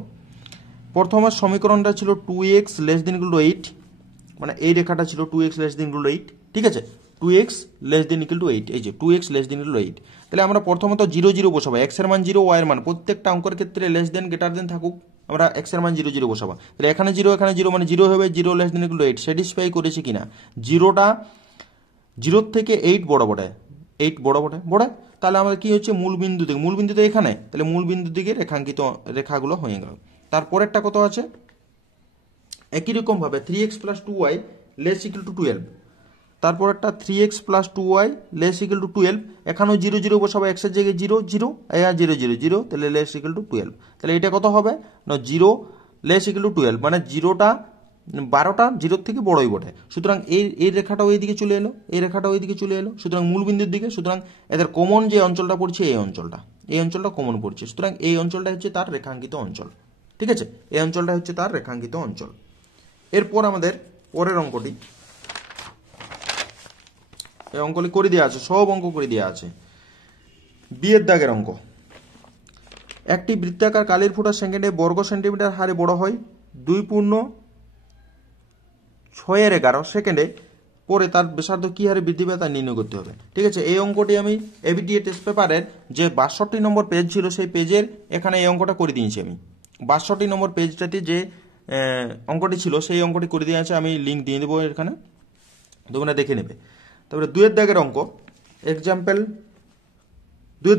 প্রথমে সমীকরণটা ছিল 2x <= 8, মানে এই রেখাটা ছিল 2x <= 8, ঠিক আছে, 2x <= 8, এই যে 2x <= 8। তাহলে আমরা প্রথমত 0 0 বসাবো, x এর মান 0, y এর মান প্রত্যেকটা অঙ্কের ক্ষেত্রে লেস দেন গ্রেটার দেন থাকুক, আমরা x এর মান 0 0 বসাবো। তাহলে এখানে 0 এখানে 0 মানে 0 হবে, 0 <= 8 স্যাটিসফাই করেছে কিনা, 0টা 0 থেকে 8 বড় বড়, 8 বড় বড়, তাহলে আমাদের কি হচ্ছে মূল বিন্দু থেকে, মূল বিন্দুতে এখানে, তাহলে মূল বিন্দু দিকে রেখাঙ্কিত রেখাগুলো হয়ে গেল। তারপরেরটা কত আছে, একই রকম ভাবে 3x + 2y <= 12, তারপরেরটা 3x + 2y <= 12, এখানেও 0 0 বসাবো, x এর জায়গায় 0 0 0 0 0, তাহলে <= 12। তাহলে এটা কত হবে না 0 <= 12, মানে 0টা 12টা 0 থেকে বড়ই বটে, সুতরাং এই রেখাটা ওইদিকে চলে এলো, এই রেখাটা ওইদিকে চলে এলো, সুতরাং মূল বিন্দুর দিকে, সুতরাং এদের কমন যে অঞ্চলটা পড়ছে এই অঞ্চলটা কমন পড়ছে, সুতরাং এই অঞ্চলটা হচ্ছে তার রেখাঙ্কিত অঞ্চল। ঠিক আছে, এই অঞ্চলটা হচ্ছে তার রেখাঙ্কিত অঞ্চল। এরপর আমাদের পরের অঙ্কটি, এই অঙ্কটি করে দেওয়া আছে, সব অঙ্ক করে দেওয়া আছে, বিয়ের দাগের অঙ্ক। একটি বৃত্তাকার কালির ফোঁটা সেকেন্ডে বর্গ সেন্টিমিটার হারে বড় হয় 2.611 সেকেন্ডে, পরে তার ব্যাসার্ধ কি হারে বৃদ্ধি পায় তা নির্ণয় করতে হবে। ঠিক আছে, এই অঙ্কটি আমি এবিটিএ টেস্ট পেপারের যে 62 নম্বর পেজ ছিল সেই পেজের এখানে এই অঙ্কটা করে দিয়েছি আমি। 62 নম্বর পেজটাতে যে অঙ্কটি ছিল সেই অঙ্কটি করে দিয়ে আছে, আমি লিঙ্ক দিয়ে দেবো এখানে, তোমরা দেখে নেবে। তারপরে 2 এর দাগের অঙ্ক, এক্সাম্পল 2 এর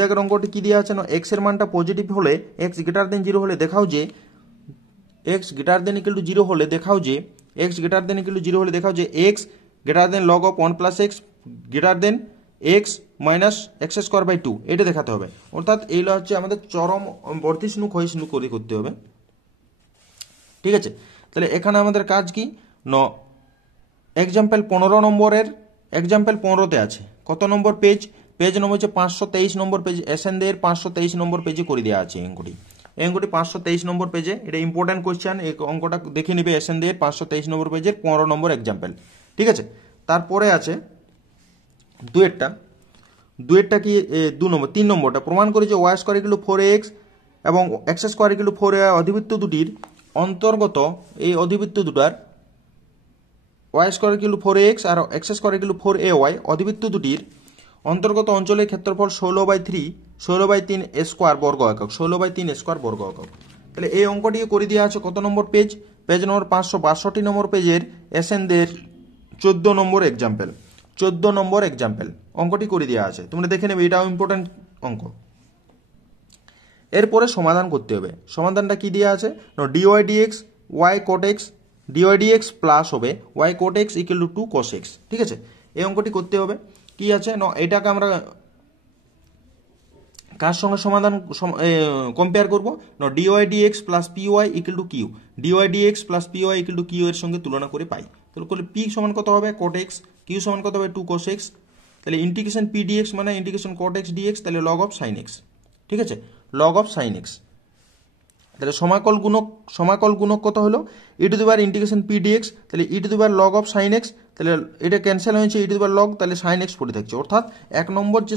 দাগের অঙ্কটি কি দেওয়া আছে না, x এর মানটা পজিটিভ হলে, x > 0 হলে দেখাও যে x > 0 হলে দেখাও যে x > 0 হলে দেখাও যে x log of 1 + x x - x²/2, এটা দেখাতে হবে। অর্থাৎ এইটা হচ্ছে আমাদের চরম বর্ধিষ্ণু ক্ষয়িষ্ণু করে করতে হবে। ঠিক আছে, তাহলে এখানে আমাদের কাজ কি ন, এক্সাম্পল 15 নম্বরের, এক্সাম্পল 15তে আছে, কত নম্বর পেজ, পেজ নম্বর হচ্ছে 523 নম্বর পেজ, এসএনদের 523 নম্বর পেজে করে দেওয়া আছে অঙ্কটি। এই অঙ্কটি 523 নম্বর পেজে, এটা ইম্পর্টেন্ট কোয়েশ্চেন, এই অঙ্কটা দেখে নিবে এসএনদের 523 নম্বর পেজের 15 নম্বর এক্সাম্পল। ঠিক আছে, তারপরে আছে 2 কি 3 নম্বরটা প্রমাণ করে যে y² = 4x এবং x² = 4a অধিবৃত্ত দুটির অন্তর্গত, এই অধিবৃত্ত দুটার y² = 4x আর x² = 4ay অধিবৃত্ত দুটির অন্তর্গত অঞ্চলের ক্ষেত্রফল 16/3 বর্গ একক, 16/3 বর্গ একক। তাহলে এই অঙ্কটি করে দেওয়া আছে কত নম্বর পেজ, পেজ নম্বর 562 নম্বর পেজের এসএনদের 14 নম্বর এক্সাম্পল, 14 নম্বর এক্সাম্পল অঙ্কটি করে দেওয়া আছে, তোমরা দেখে নেবে, এটাও ইম্পর্টেন্ট অঙ্ক। এরপরে সমাধান করতে হবে, সমাধানটা কি দেওয়া আছে, dy dx y cot x, dy dx plus হবে y cot x = 2 cos x। ঠিক আছে, এই অঙ্কটি করতে হবে, কি আছে না, এটাকে আমরা কার সঙ্গে সমাধান কম্পেয়ার করবো না, dy dx + py = q, dy dx + py = q এর সঙ্গে তুলনা করে পাই। তাহলে p সমান কত হবে cot x, q সমান কত হবে 2 cos x, তাহলে ইন্টিগ্রেশন p dx মানে ইন্টিগ্রেশন cot x dx, তাহলে log of sin x। ঠিক আছে, log of sin x, তাহলে সমাকল গুণক কত হলো e⁻ ইন্টিগ্রেশন p dx, তাহলে e⁻ log of sin x তাহলে এটা ক্যান্সেল হয়েছে ই টু দি পাওয়ার লগ, তাহলে সাইন এক্স পড়ে থাকছে। অর্থাৎ 1 নম্বর যে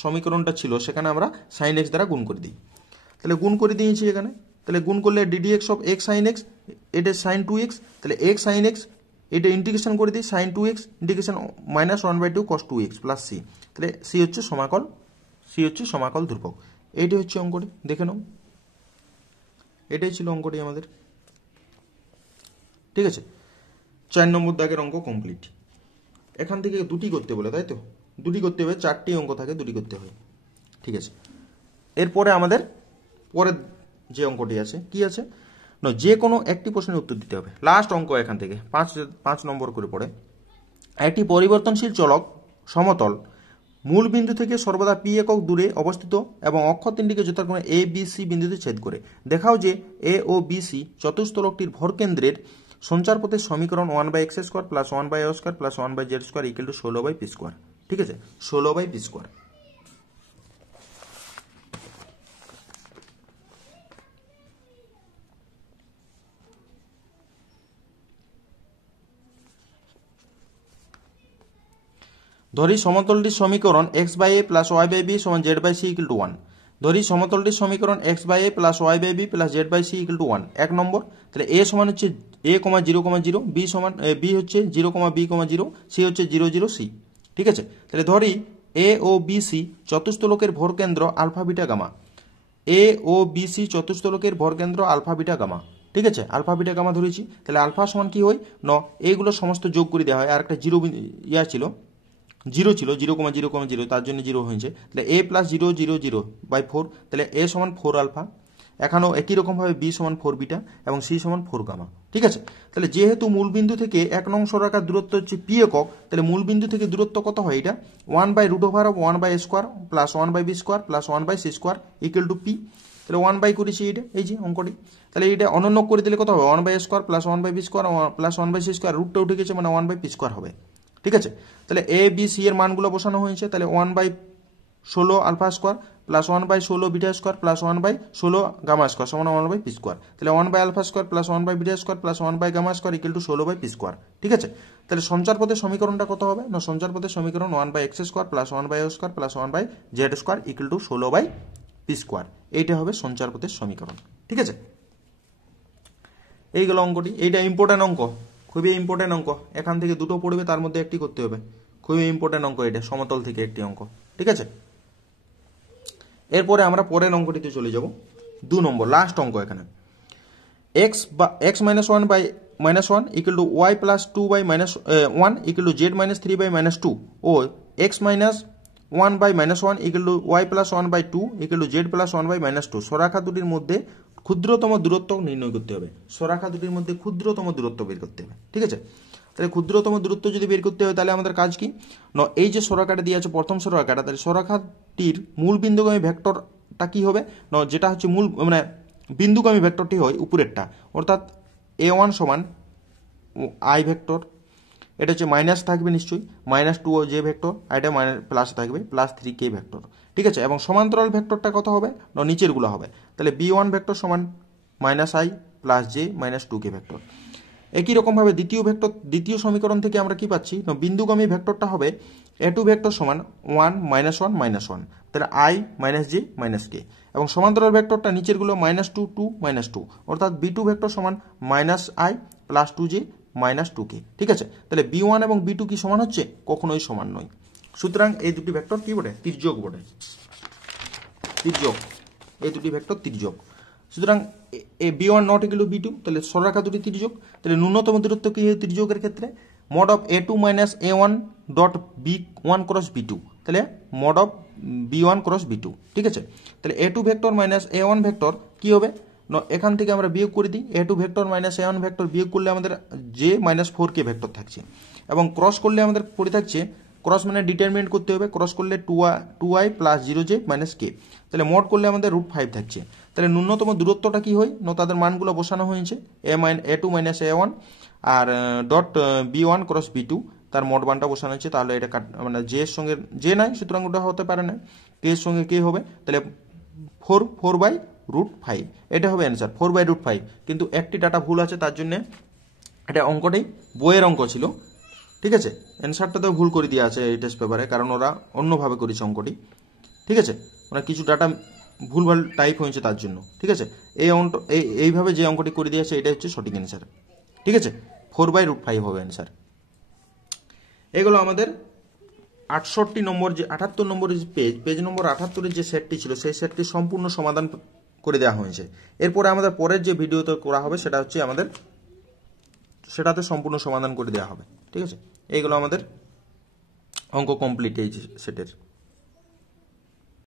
সমীকরণটা ছিল সেখানে আমরা সাইন এক্স দ্বারা গুণ করে দিই। তাহলে গুণ করে দিয়েছি এখানে, তাহলে গুণ করলে DD X of X sine X, এটা সাইন 2x, তাহলে এক্স সাইন এক্স এটা ইন্টিগ্রেশন করে দিই, sine 2x integration -1/2 cos 2x plus C. তাহলে সি হচ্ছে সমাকল ধ্রুবক। এইটি হচ্ছে অঙ্কটি, দেখে নাও। এটাই ছিল অঙ্কটি আমাদের, ঠিক আছে। 4 নম্বর দাগের অঙ্ক কমপ্লিট। এখান থেকে দুটি করতে বলে, তাই তো? দুটি করতে হবে, 4টি অঙ্ক থাকে, দুটি করতে হয়, ঠিক আছে। এরপরে আমাদের পরের যে অঙ্কটি আছে কি আছে না, যে কোনো একটি প্রশ্নের উত্তর দিতে হবে। লাস্ট অঙ্ক এখান থেকে 5 নম্বর করে পড়ে। একটি পরিবর্তনশীল চলক সমতল মূল বিন্দু থেকে সর্বদা পি একক দূরে অবস্থিত এবং অক্ষ তিনটিকে যথাক্রমে এ বি সি বিন্দুতে ছেদ করে। দেখাও যে এ ও বি সি চতুস্তলকটির ভরকেন্দ্রের সঞ্চারপথের সমীকরণ 1/x² + 1/a² + 1/z² = 16/p²। ঠিক আছে, 16/p²। ধরি সমতলটির সমীকরণ x/a + y/b = z/c = 1। ধরি সমতলটির সমীকরণ x/a + y/b + z/c = 1। 1 নম্বর, তাহলে a সমান হচ্ছে a, 0,0, b সমান b হচ্ছে 0,b,0, c হচ্ছে 0, 0, c। ঠিক আছে, তাহলে ধরি a ও bc চতুস্তলকের ভরকেন্দ্র আলফা বিটা গামা। a ও bc চতুস্তলকের ভরকেন্দ্র আলফা বিটা গামা। ঠিক আছে, আলফা বিটা গামা ধরেছি। তাহলে আলফা সমান কি হয় ন, এইগুলো সমস্ত যোগ করে দেওয়া হয়। আর একটা জিরো ছিল, 0 ছিল, 0,0,0, তার জন্য 0 হয়েছে। তাহলে a + 0, 0, 0/4, তাহলে a সমান 4 আলফা। এখানেও একই রকমভাবে b সমান 4 বিটা এবং c সমান 4 গামা। ঠিক আছে, তাহলে যেহেতু মূলবিন্দু থেকে 1 নং সরলরেখার দূরত্ব হচ্ছে পি একক, তাহলে মূলবিন্দু থেকে দূরত্ব কত হয়? এটা 1/√1/a² + 1/b² + 1/c² = p। তাহলে 1 করেছি এটা, এই যে অঙ্কটি। তাহলে এটা অনন্য করে দিলে কত হবে? 1/a² + 1/b² + 1/c², রুটটা উঠে গেছে, মানে 1/p² হবে। ঠিক আছে, তাহলে এ বি সি এর মানগুলো বসানো হয়েছে। তাহলে 1/16 alpha square + 1/16 beta square + 1/16 gamma square সমান 1/p²। তাহলে alpha square + beta square + gamma square = 16/p²। ঠিক আছে, তাহলে সঞ্চারপথের সমীকরণটা কত হবে না? সঞ্চারপথের সমীকরণ 1/x² + 1/a² + 1/z² = 16/p²। এইটা হবে সঞ্চারপথের সমীকরণ। ঠিক আছে, এইগুলো অঙ্কটি। এইটা ইম্পর্টেন্ট অঙ্ক, খুবই ইম্পর্টেন্ট অঙ্ক। এখান থেকে দুটো পড়বে, তার মধ্যে একটি করতে হবে। খুবই ইম্পর্টেন্ট অঙ্ক এটা, সমতল থেকে একটি অঙ্ক। ঠিক আছে, এরপরে আমরা পরের অঙ্কটিতে চলে যাব। 2 নম্বর লাস্ট অঙ্ক এখানে। x - 1/-1 = y + 2/-1 = z - 3/-2 ও x - 1/-1 = y + 1/2 = z + 1/-2 সরাখা দুটির মধ্যে ক্ষুদ্রতম দূরত্ব নির্ণয় করতে হবে। সরাখা দুটির মধ্যে ক্ষুদ্রতম দূরত্ব বের করতে হবে। ঠিক আছে, তাহলে ক্ষুদ্রতম দূরত্ব যদি বের করতে হয়, তাহলে আমাদের কাজ কি না, এই যে সরাখাটা দিয়ে আছে প্রথম সরাখাটা, তাহলে সরাখাটির মূল বিন্দুগামী ভেক্টরটা কি হবে না, যেটা হচ্ছে মূল মানে বিন্দুগামী ভেক্টরটি হয় উপরেরটা, অর্থাৎ a1 সমান i ভেক্টর, এটা হচ্ছে মাইনাস থাকবে নিশ্চয়ই, -2 যে ভেক্টর, আর এটা প্লাস থাকবে +3k ভেক্টর। ঠিক আছে, এবং সমান্তরাল ভেক্টরটা কত হবে না, নিচেরগুলো হবে। তাহলে b1 ভেক্টর সমান -i + j -2k ভেক্টর। একই রকমভাবে দ্বিতীয় সমীকরণ থেকে আমরা কি পাচ্ছি না, বিন্দুগামী ভেক্টরটা হবে a2 ভেক্টর সমান 1 -1 -1, তাহলে i - j - k, এবং সমান্তরাল ভেক্টরটা নিচেরগুলো -2 2 -2, অর্থাৎ b2 ভেক্টর সমান -i + 2j -2k। ঠিক আছে, তাহলে b1 এবং b2 কি সমান হচ্ছে? কখনোই সমান নয়। সুতরাং এই দুটি ভেক্টর কি বটে? তির্যক বটে। তির্যক, এই দুটি ভেক্টর তির্যক। সুতরাং b1 ≠ b2, তাহলে সরলরেখা দুটি তির্যক। তাহলে ন্যূনতম দূরত্ব কি হয় তির্যকের ক্ষেত্রে? mod of a2 - a1 dot b1 cross b2, তাহলে mod of b1 cross b2। ঠিক আছে, তাহলে a2 ভেক্টর - a1 ভেক্টর কি হবে, এখান থেকে আমরা বিয়োগ করে দিই। a2 ভেক্টর - a1 ভেক্টর বিয়োগ করলে আমাদের j - 4k ভেক্টর থাকছে, এবং ক্রস করলে আমাদের পড়ে থাকছে, ক্রস মানে ডিটারমিনেন্ট করতে হবে, ক্রস করলে 2i + 0j - k, তাহলে মোড করলে আমাদের √5 থাকছে। তাহলে ন্যূনতম দূরত্বটা কি হয় না, তাদের মানগুলো বসানো হয়েছে, a2 - a1 R dot b1 cross b2, তার মোড মানটা বসানো হয়েছে। তাহলে এটা মানে j এর সঙ্গে j নাই, সুতরাং ওটা হতে পারে না, k এর সঙ্গে k হবে, তাহলে 4/√5, এটা হবে অ্যান্সার, 4/√5। কিন্তু একটি ডাটা ভুল আছে, তার জন্য এটা অঙ্কটাই বইয়ের অঙ্ক ছিল। ঠিক ঠিক আছে, অ্যান্সারটাতেও ভুল করে দেওয়া আছে এই টেস্ট পেপারে, কারণ ওরা অন্যভাবে করেছে অঙ্কটি। ঠিক আছে, মানে কিছু ডাটা ভুলভাল টাইপ হয়েছে তার জন্য। ঠিক আছে, এইভাবে যে অঙ্কটি করে দিয়েছে এটাই হচ্ছে সঠিক অ্যান্সার। ঠিক আছে, 4/√5 হবে অ্যান্সার। এগুলো আমাদের 68 নম্বর যে 78 নম্বরের যে পেজ নম্বর 78-এর যে সেটটি ছিল সেই সেটটি সম্পূর্ণ সমাধান করে দেওয়া হয়েছে। এরপরে আমাদের পরের যে ভিডিওতে করা হবে সেটা হচ্ছে আমাদের সেটাতে সম্পূর্ণ সমাধান করে দেওয়া হবে। ঠিক আছে, এইগুলো আমাদের অঙ্ক কমপ্লিট এই সেটের।